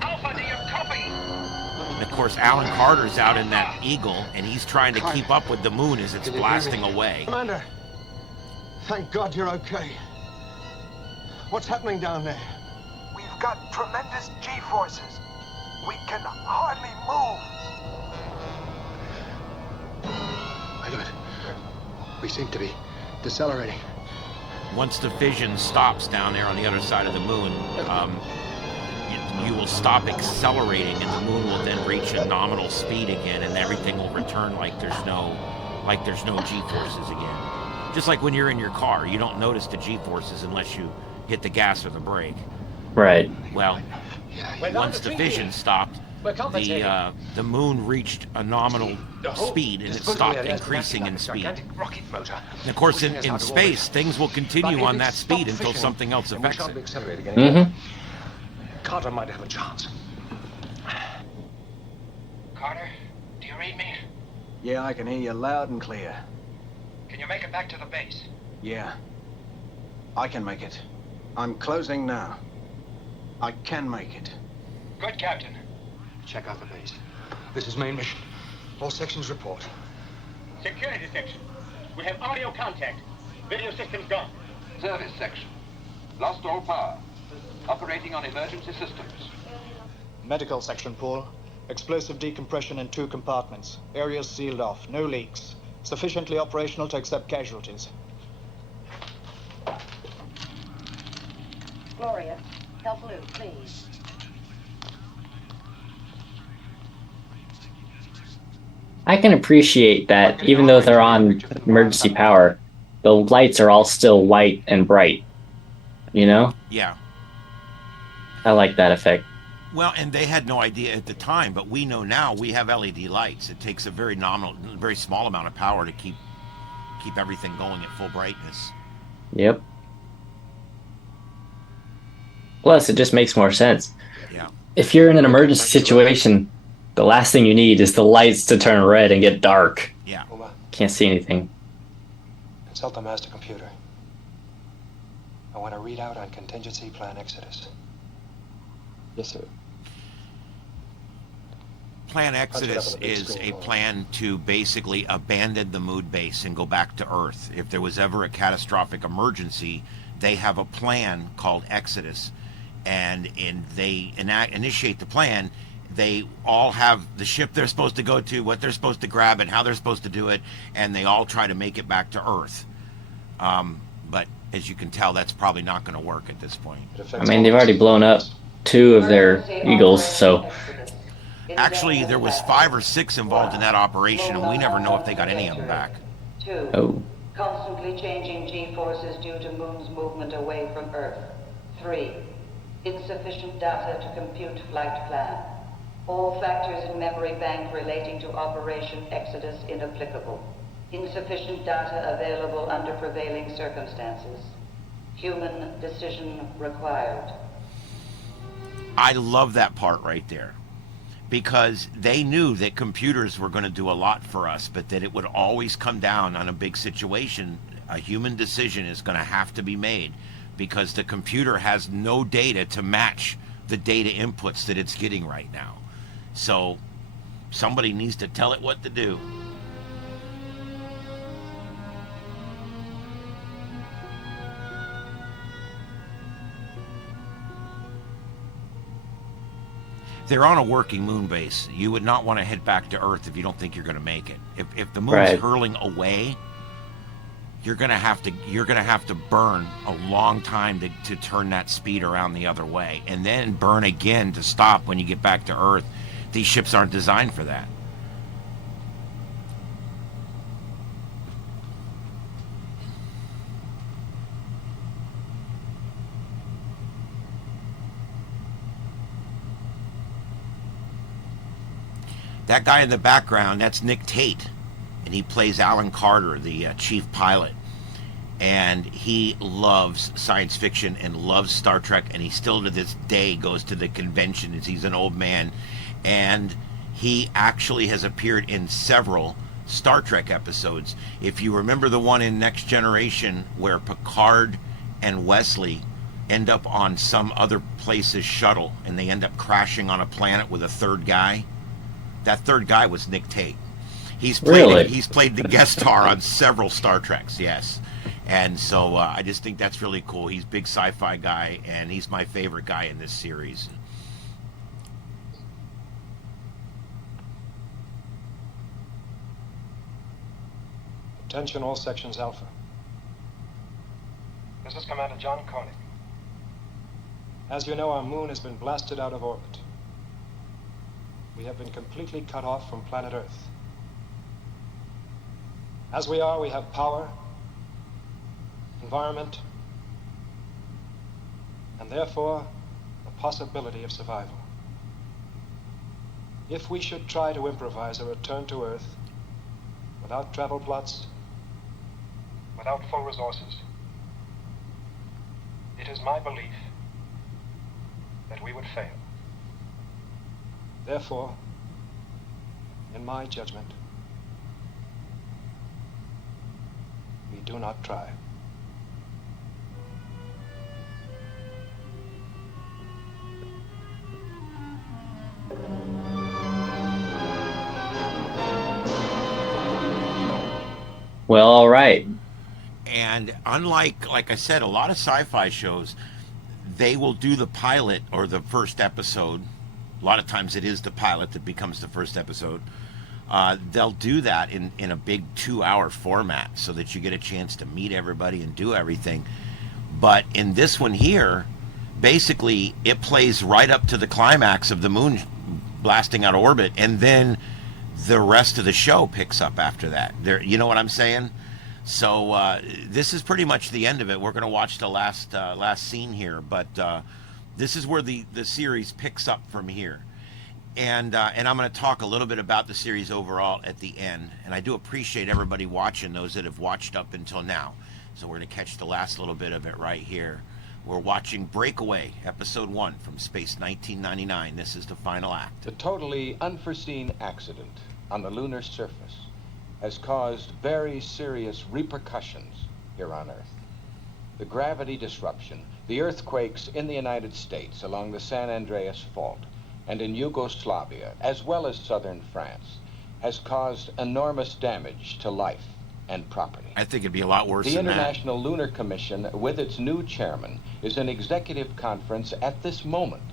Alpha, do you copy? And of course, Alan Carter's out in that Eagle, and he's trying to keep up with the moon as it's blasting away. Commander, thank God you're okay. What's happening down there? We've got tremendous G-forces. We can hardly move. Wait a minute. We seem to be decelerating. Once the fission stops down there on the other side of the moon, you will stop accelerating, and the moon will then reach a nominal speed again, and everything will return like there's no G-forces again. Just like when you're in your car, you don't notice the G-forces unless you hit the gas or the brake. Right. Well, once the fission stopped, the moon reached a nominal speed, and it stopped increasing in speed. And of course, in space, things will continue on that speed until something else affects it. Carter might have a chance. Carter, do you read me? Yeah, I can hear you loud and clear. Can you make it back to the base? Yeah. I can make it. I'm closing now. I can make it. Good, Captain. Check out the base. This is main mission. All sections report. Security section. We have audio contact. Video systems gone. Service section. Lost all power. Operating on emergency systems. Medical section, Paul. Explosive decompression in 2 compartments. Areas sealed off. No leaks. Sufficiently operational to accept casualties. Gloria, help Lou, please. I can appreciate that even though they're on emergency power, the lights are all still white and bright. You know? Yeah. I like that effect. Well, and they had no idea at the time, but we know now we have LED lights. It takes a very small amount of power to keep everything going at full brightness. Yep. Plus, it just makes more sense. Yeah. If you're in an emergency situation, the last thing you need is the lights to turn red and get dark. Yeah. Can't see anything. Consult the master computer. I want a readout on contingency plan Exodus. Yes, sir. Plan Exodus is a plan to basically abandon the moon base and go back to Earth. If there was ever a catastrophic emergency, they have a plan called Exodus, and they initiate the plan. They all have the ship they're supposed to go to, what they're supposed to grab, and how they're supposed to do it, and they all try to make it back to Earth. But as you can tell, that's probably not going to work at this point. I mean, they've already blown up 2 of their Eagles, so... Actually, there was 5 or 6 involved in that operation, and we never know if they got any of them back. 2. Oh. Constantly changing G-forces due to Moon's movement away from Earth. 3. Insufficient data to compute flight plan. All factors in memory bank relating to Operation Exodus inapplicable. Insufficient data available under prevailing circumstances. Human decision required. I love that part right there, because they knew that computers were going to do a lot for us, but that it would always come down on a big situation A human decision is going to have to be made because the computer has no data to match the data inputs that it's getting right now. So somebody needs to tell it what to do. They're on a working moon base. You would not want to head back to Earth if you don't think you're going to make it. If the moon's Right. hurling away, you're going to have to burn a long time to turn that speed around the other way, and then burn again to stop when you get back to Earth. These ships aren't designed for that. That guy in the background, that's Nick Tate, and he plays Alan Carter, the chief pilot. And he loves science fiction and loves Star Trek, and he still to this day goes to the conventions. He's an old man, and he actually has appeared in several Star Trek episodes. If you remember the one in Next Generation where Picard and Wesley end up on some other place's shuttle, and they end up crashing on a planet with a third guy, that third guy was Nick Tate. He's played the guest star on several Star Treks, yes. And so I just think that's really cool. He's a big sci-fi guy, and he's my favorite guy in this series. Attention all sections Alpha. This is Commander John Koenig. As you know, our moon has been blasted out of orbit. We have been completely cut off from planet Earth. As we are, we have power, environment, and therefore the possibility of survival. If we should try to improvise a return to Earth without travel plots, without full resources, it is my belief that we would fail. Therefore, in my judgment, we do not try. Well, all right. And unlike, like I said, a lot of sci-fi shows, they will do the pilot or the first episode. A lot of times it is the pilot that becomes the first episode. They'll do that in a big 2-hour format so that you get a chance to meet everybody and do everything. But in this one here, basically it plays right up to the climax of the moon blasting out of orbit, and then the rest of the show picks up after that. You know what I'm saying? So this is pretty much the end of it. We're going to watch the last scene here, but this is where the series picks up from here. And I'm going to talk a little bit about the series overall at the end. And I do appreciate everybody watching, those that have watched up until now. So we're going to catch the last little bit of it right here. We're watching Breakaway, Episode 1 from Space 1999. This is the final act. The totally unforeseen accident on the lunar surface has caused very serious repercussions here on Earth. The gravity disruption, the earthquakes in the United States along the San Andreas Fault and in Yugoslavia, as well as southern France, has caused enormous damage to life and property. I think it'd be a lot worse The than that. International Lunar Commission, with its new chairman, is in executive conference at this moment,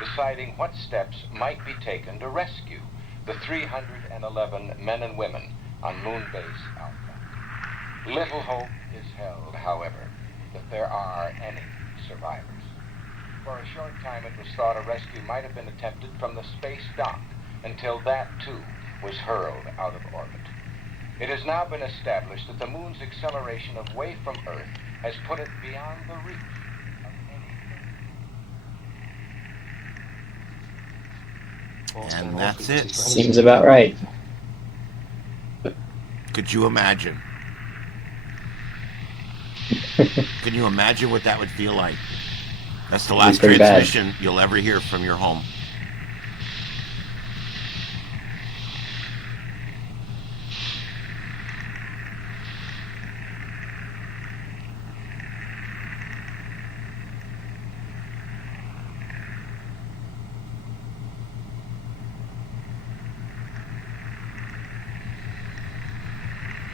deciding what steps might be taken to rescue the 311 men and women on Moon Base Alpha. Little hope is held, however, that there are any survivors. For a short time, it was thought a rescue might have been attempted from the space dock, until that, too, was hurled out of orbit. It has now been established that the moon's acceleration away from Earth has put it beyond the reach of any... And that's it. Seems about right. Could you imagine? Can you imagine what that would feel like? That's the last pretty bad. transmission you'll ever hear from your home.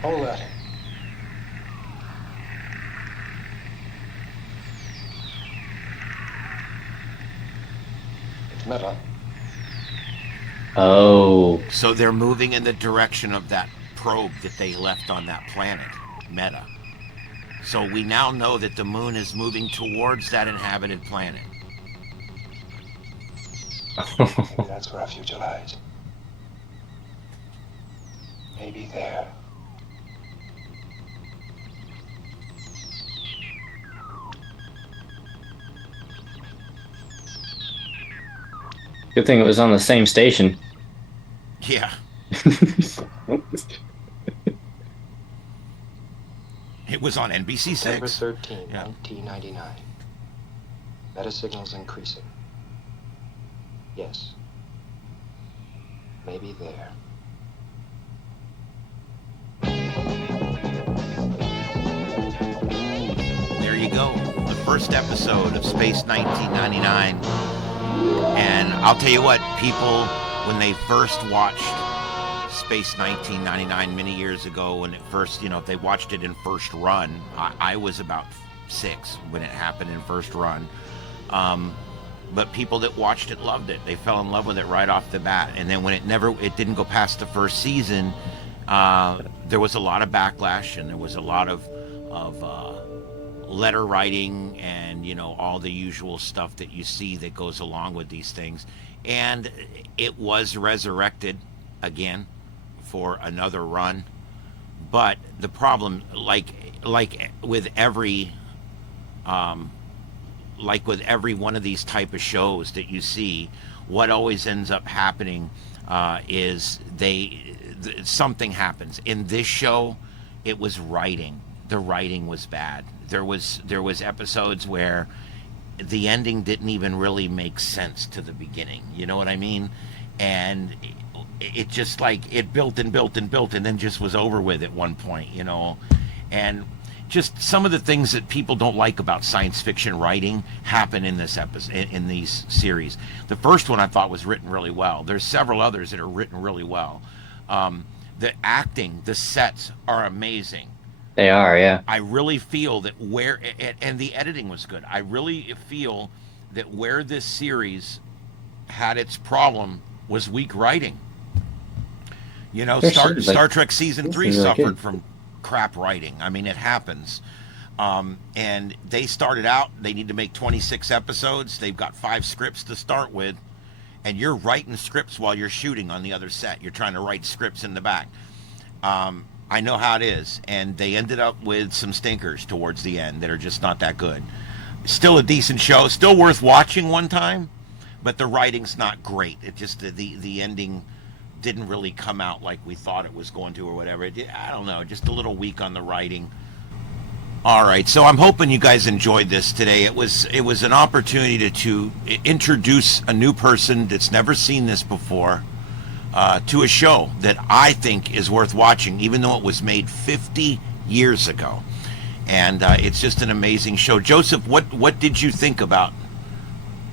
Hold that. It's Meta. Oh. So they're moving in the direction of that probe that they left on that planet, Meta. So we now know that the moon is moving towards that inhabited planet. Maybe that's where our future lies. Maybe there. Good thing it was on the same station. Yeah. It was on NBC 6. September 13, Yeah. 1999. Meta signals increasing. Yes. Maybe there. There you go. The first episode of Space 1999. And I'll tell you what, people, when they first watched Space 1999 many years ago, when it first, if they watched it in first run, I was about 6 when it happened in first run. But people that watched it loved it. They fell in love with it right off the bat. And then when it didn't go past the first season, there was a lot of backlash, and there was a lot of letter writing and all the usual stuff that you see that goes along with these things. And it was resurrected again for another run. But the problem, like with every one of these type of shows that you see, what always ends up happening is something happens. In this show, it was writing. The writing was bad. There was episodes where the ending didn't even really make sense to the beginning. You know what I mean? And it just it built and built and built, and then just was over with at one point. And just some of the things that people don't like about science fiction writing happen in this episode, in these series. The first one I thought was written really well. There's several others that are written really well. The acting, the sets are amazing. They are, yeah. I really feel that and the editing was good. I really feel that where this series had its problem was weak writing. Star Trek Season 3 suffered from crap writing. I mean, it happens. And they started out, they need to make 26 episodes. They've got 5 scripts to start with. And you're writing scripts while you're shooting on the other set. You're trying to write scripts in the back. I know how it is. And they ended up with some stinkers towards the end that are just not that good. Still a decent show. Still worth watching one time. But the writing's not great. It just, the ending didn't really come out like we thought it was going to or whatever. I don't know. Just a little weak on the writing. All right, so I'm hoping you guys enjoyed this today. It was an opportunity to introduce a new person that's never seen this before to a show that I think is worth watching, even though it was made 50 years ago. And it's just an amazing show. Joseph, what did you think about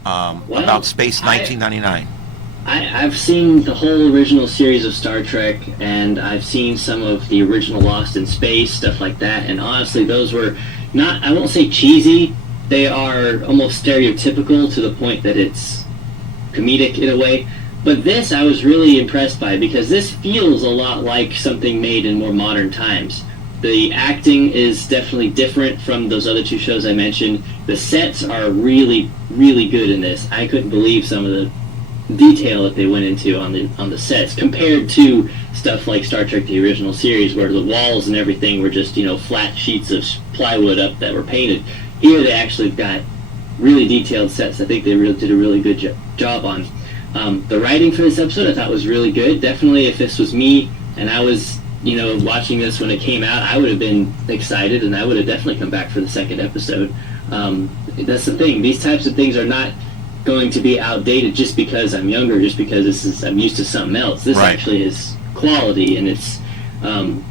Space 1999? I've seen the whole original series of Star Trek, and I've seen some of the original Lost in Space, stuff like that, and honestly, those were not, I won't say cheesy, they are almost stereotypical to the point that it's comedic in a way, but this I was really impressed by, because this feels a lot like something made in more modern times. The acting is definitely different from those other 2 shows I mentioned. The sets are really, really good in this. I couldn't believe some of the detail that they went into on the sets compared to stuff like Star Trek the original series, where the walls and everything were just flat sheets of plywood up that were painted. Here they actually got really detailed sets. I think they really did a really good job on. The writing for this episode I thought was really good. Definitely, if this was me and I was watching this when it came out, I would have been excited, and I would have definitely come back for the second episode. That's the thing. These types of things are not going to be outdated just because I'm younger, just because I'm used to something else. This actually is quality, and it's I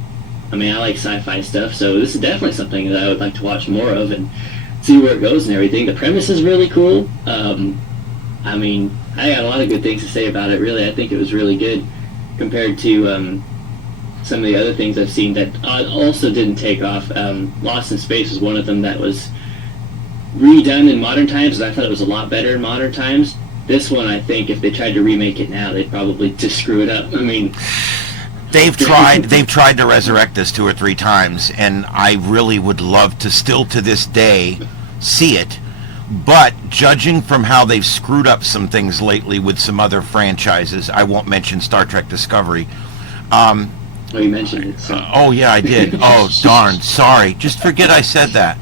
like sci-fi stuff, so this is definitely something that I would like to watch more of and see where it goes and everything. The premise is really cool. I got a lot of good things to say about it, really. I think it was really good compared to some of the other things I've seen that also didn't take off. Lost in Space was one of them that was redone in modern times, and I thought it was a lot better in modern times. This one, I think, if they tried to remake it now, they'd probably just screw it up. I mean, they've tried to resurrect this 2 or 3 times, and I really would love to still to this day see it. But judging from how they've screwed up some things lately with some other franchises, I won't mention Star Trek Discovery. Oh, you mentioned it. So. Oh, yeah, I did. Oh, darn. Sorry. Just forget I said that.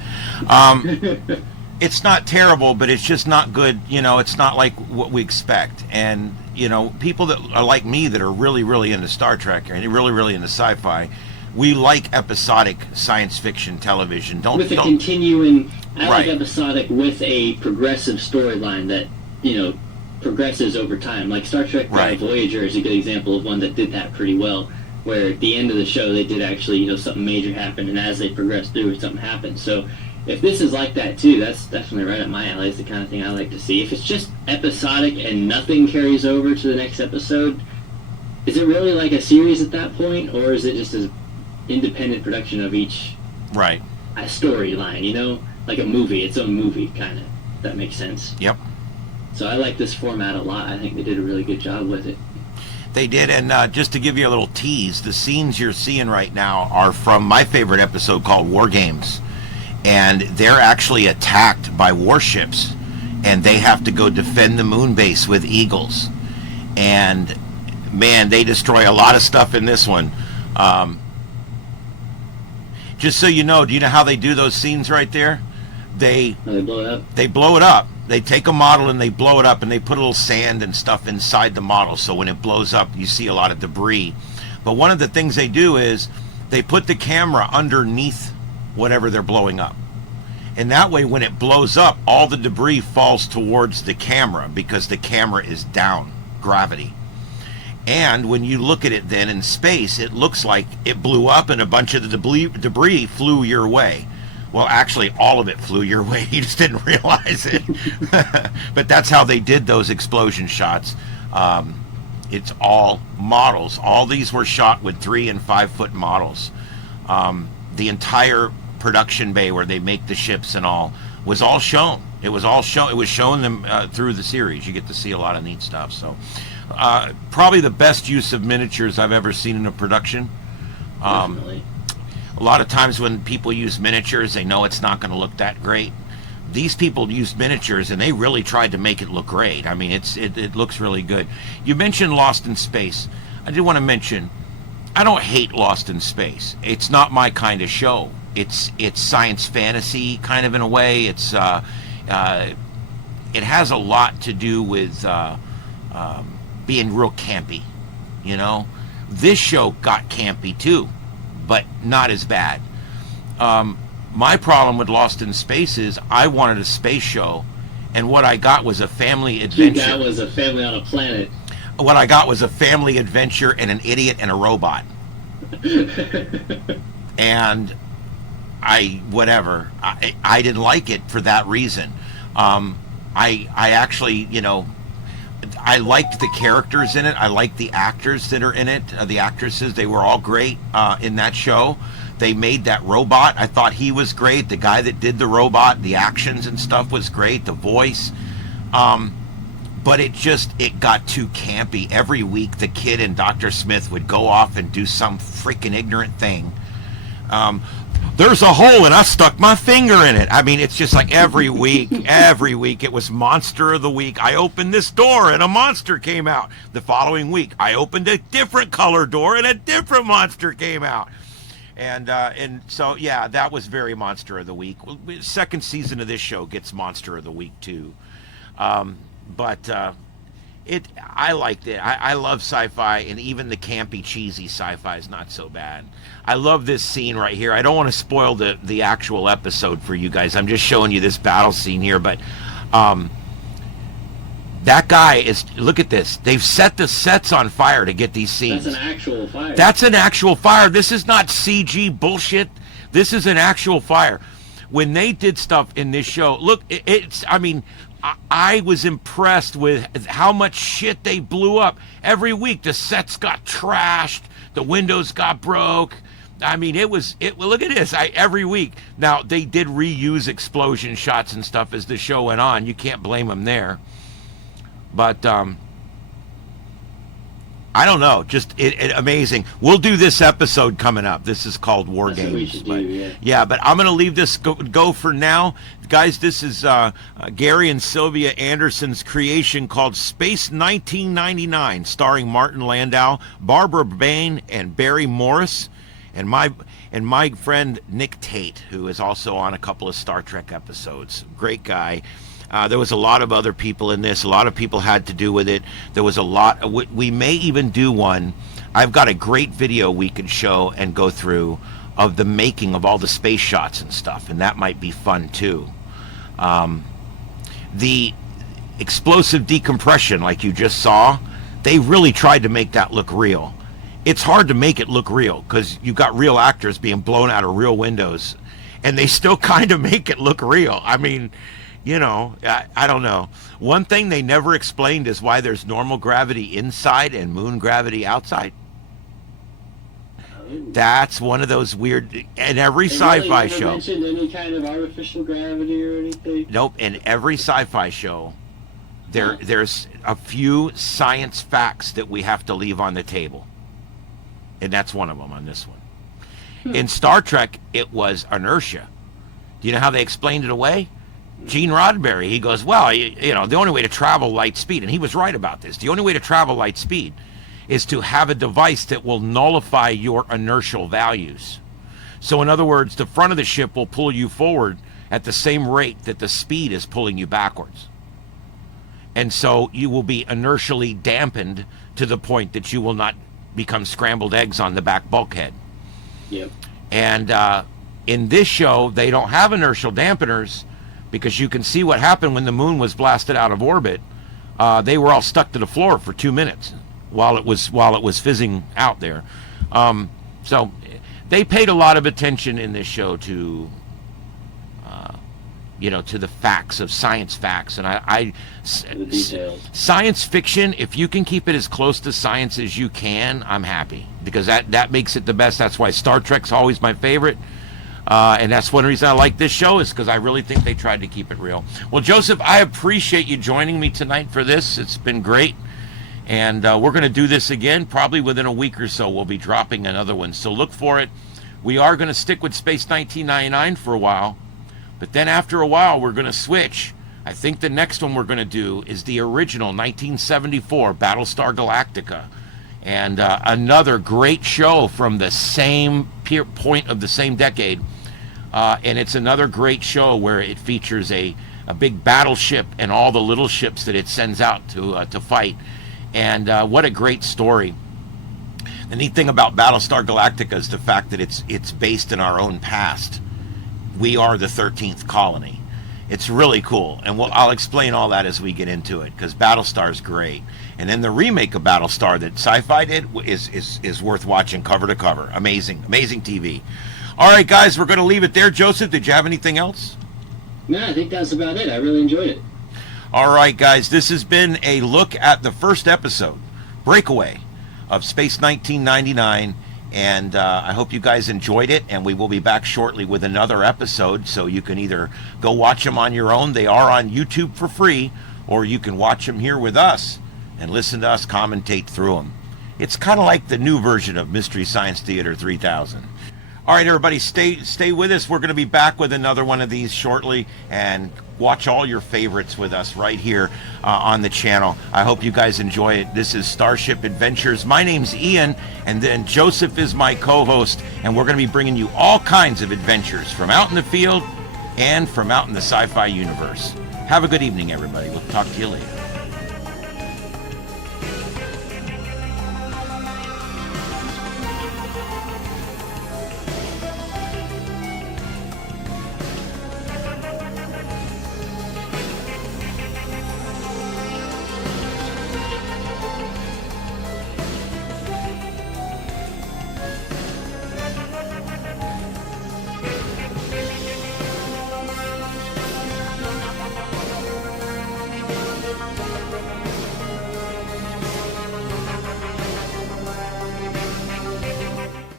It's not terrible, but it's just not good. You know, it's not like what we expect. And, you know, people that are like me that are really, really into Star Trek and really, really into sci-fi, we like episodic science fiction television. Continuing, I like episodic with a progressive storyline that, you know, progresses over time. Like Star Trek Voyager is a good example of one that did that pretty well, where at the end of the show they did actually, you know, something major happen, and as they progress through, something happened. So if this is like that too, that's definitely right up my alley. It's the kind of thing I like to see. If it's just episodic and nothing carries over to the next episode, is it really like a series at that point, or is it just an independent production of each storyline, you know? Like a movie, its own movie, kind of. That makes sense. Yep. So I like this format a lot. I think they did a really good job with it. They did, and just to give you a little tease, the scenes you're seeing right now are from my favorite episode called War Games. And they're actually attacked by warships, and they have to go defend the moon base with eagles. And, man, they destroy a lot of stuff in this one. Just so you know, do you know how they do those scenes right there? They blow it up. They blow it up. They take a model and they blow it up, and they put a little sand and stuff inside the model, so when it blows up, you see a lot of debris. But one of the things they do is they put the camera underneath whatever they're blowing up. And that way, when it blows up, all the debris falls towards the camera because the camera is down, gravity. And when you look at it then in space, it looks like it blew up and a bunch of the debris flew your way. Well, actually, all of it flew your way. You just didn't realize it. But that's how they did those explosion shots. It's all models. All these were shot with 3- and 5-foot models. The entire production bay where they make the ships and all was all shown. It was all shown. It was showing them through the series. You get to see a lot of neat stuff. So probably the best use of miniatures I've ever seen in a production. Definitely. A lot of times when people use miniatures, they know it's not going to look that great. These people used miniatures, and they really tried to make it look great. I mean, it looks really good. You mentioned Lost in Space. I did want to mention, I don't hate Lost in Space. It's not my kind of show. It's science fantasy kind of in a way. It has a lot to do with being real campy, you know. This show got campy too, but not as bad. My problem with Lost in Space is I wanted a space show, and what I got was a family adventure. That was a family on a planet. What I got was a family adventure and an idiot and a robot. And I didn't like it for that reason. I actually, you know, I liked the characters in it. I liked the actors that are in it. The actresses, they were all great in that show. They made that robot. I thought he was great. The guy that did the robot, the actions and stuff was great. The voice. But it got too campy. Every week, the kid and Dr. Smith would go off and do some freaking ignorant thing. There's a hole and I stuck my finger in it. I mean, it's just like every week it was Monster of the Week. I opened this door and a monster came out. The following week, I opened a different color door and a different monster came out. And so, yeah, that was very Monster of the Week. Second season of this show gets Monster of the Week, too. But I liked it. I love sci-fi, and even the campy, cheesy sci-fi is not so bad. I love this scene right here. I don't want to spoil the actual episode for you guys. I'm just showing you this battle scene here, but that guy is, look at this. They've set the sets on fire to get these scenes. That's an actual fire. That's an actual fire. This is not CG bullshit. This is an actual fire. When they did stuff in this show, look, I mean, I was impressed with how much shit they blew up. Every week the sets got trashed, the windows got broke. I mean, look at this. Every week. Now, they did reuse explosion shots and stuff as the show went on. You can't blame them there. But I don't know, just amazing. We'll do this episode coming up. This is called War That's Games. what we should do, Yeah, but I'm going to leave this go for now. Guys, this is Gary and Sylvia Anderson's creation called Space 1999, starring Martin Landau, Barbara Bain, and Barry Morris, and my friend Nick Tate, who is also on a couple of Star Trek episodes. Great guy. There was a lot of other people in this. A lot of people had to do with it. There was a lot. We may even do one. I've got a great video we could show and go through of the making of all the space shots and stuff, and that might be fun too. The explosive decompression, like you just saw, they really tried to make that look real. It's hard to make it look real because you've got real actors being blown out of real windows, and they still kind of make it look real. I mean, you know, I don't know. One thing they never explained is why there's normal gravity inside and moon gravity outside. That's one of those weird. In every sci-fi show. Mentioned any kind of artificial gravity or anything? Nope. In every sci-fi show, there's a few science facts that we have to leave on the table, and that's one of them on this one. In Star Trek, it was inertia. Do you know how they explained it away? Gene Roddenberry, he goes, well, you know, the only way to travel light speed, and he was right about this, the only way to travel light speed is to have a device that will nullify your inertial values. So in other words, the front of the ship will pull you forward at the same rate that the speed is pulling you backwards. And so you will be inertially dampened to the point that you will not become scrambled eggs on the back bulkhead. Yep. And in this show, they don't have inertial dampeners, because you can see what happened when the moon was blasted out of orbit. They were all stuck to the floor for 2 minutes while it was fizzing out there. So they paid a lot of attention in this show to to the facts of science facts, and the details. Science fiction, if you can keep it as close to science as you can, I'm happy, because that makes it the best. That's why Star Trek's always my favorite. And that's one reason I like this show, is because I really think they tried to keep it real. Well, Joseph, I appreciate you joining me tonight for this. It's been great. And we're going to do this again. Probably within a week or so, we'll be dropping another one. So look for it. We are going to stick with Space 1999 for a while. But then after a while, we're going to switch. I think the next one we're going to do is the original 1974 Battlestar Galactica. And another great show from the same point of the same decade. And it's another great show where it features a big battleship and all the little ships that it sends out to fight. And what a great story. The neat thing about Battlestar Galactica is the fact that it's based in our own past. We are the 13th colony. It's really cool, and I'll explain all that as we get into it, because Battlestar is great. And then the remake of Battlestar that Sci-Fi did is worth watching cover to cover. Amazing TV. All right, guys, we're going to leave it there. Joseph, did you have anything else? No, I think that's about it. I really enjoyed it. All right, guys, this has been a look at the first episode, Breakaway, of Space 1999. And I hope you guys enjoyed it, and we will be back shortly with another episode, so you can either go watch them on your own. They are on YouTube for free, or you can watch them here with us and listen to us commentate through them. It's kind of like the new version of Mystery Science Theater 3000. All right, everybody, stay with us. We're going to be back with another one of these shortly, and watch all your favorites with us right here on the channel. I hope you guys enjoy it. This is Starship Adventures. My name's Ian, and then Joseph is my co-host, and we're going to be bringing you all kinds of adventures from out in the field and from out in the sci-fi universe. Have a good evening, everybody. We'll talk to you later.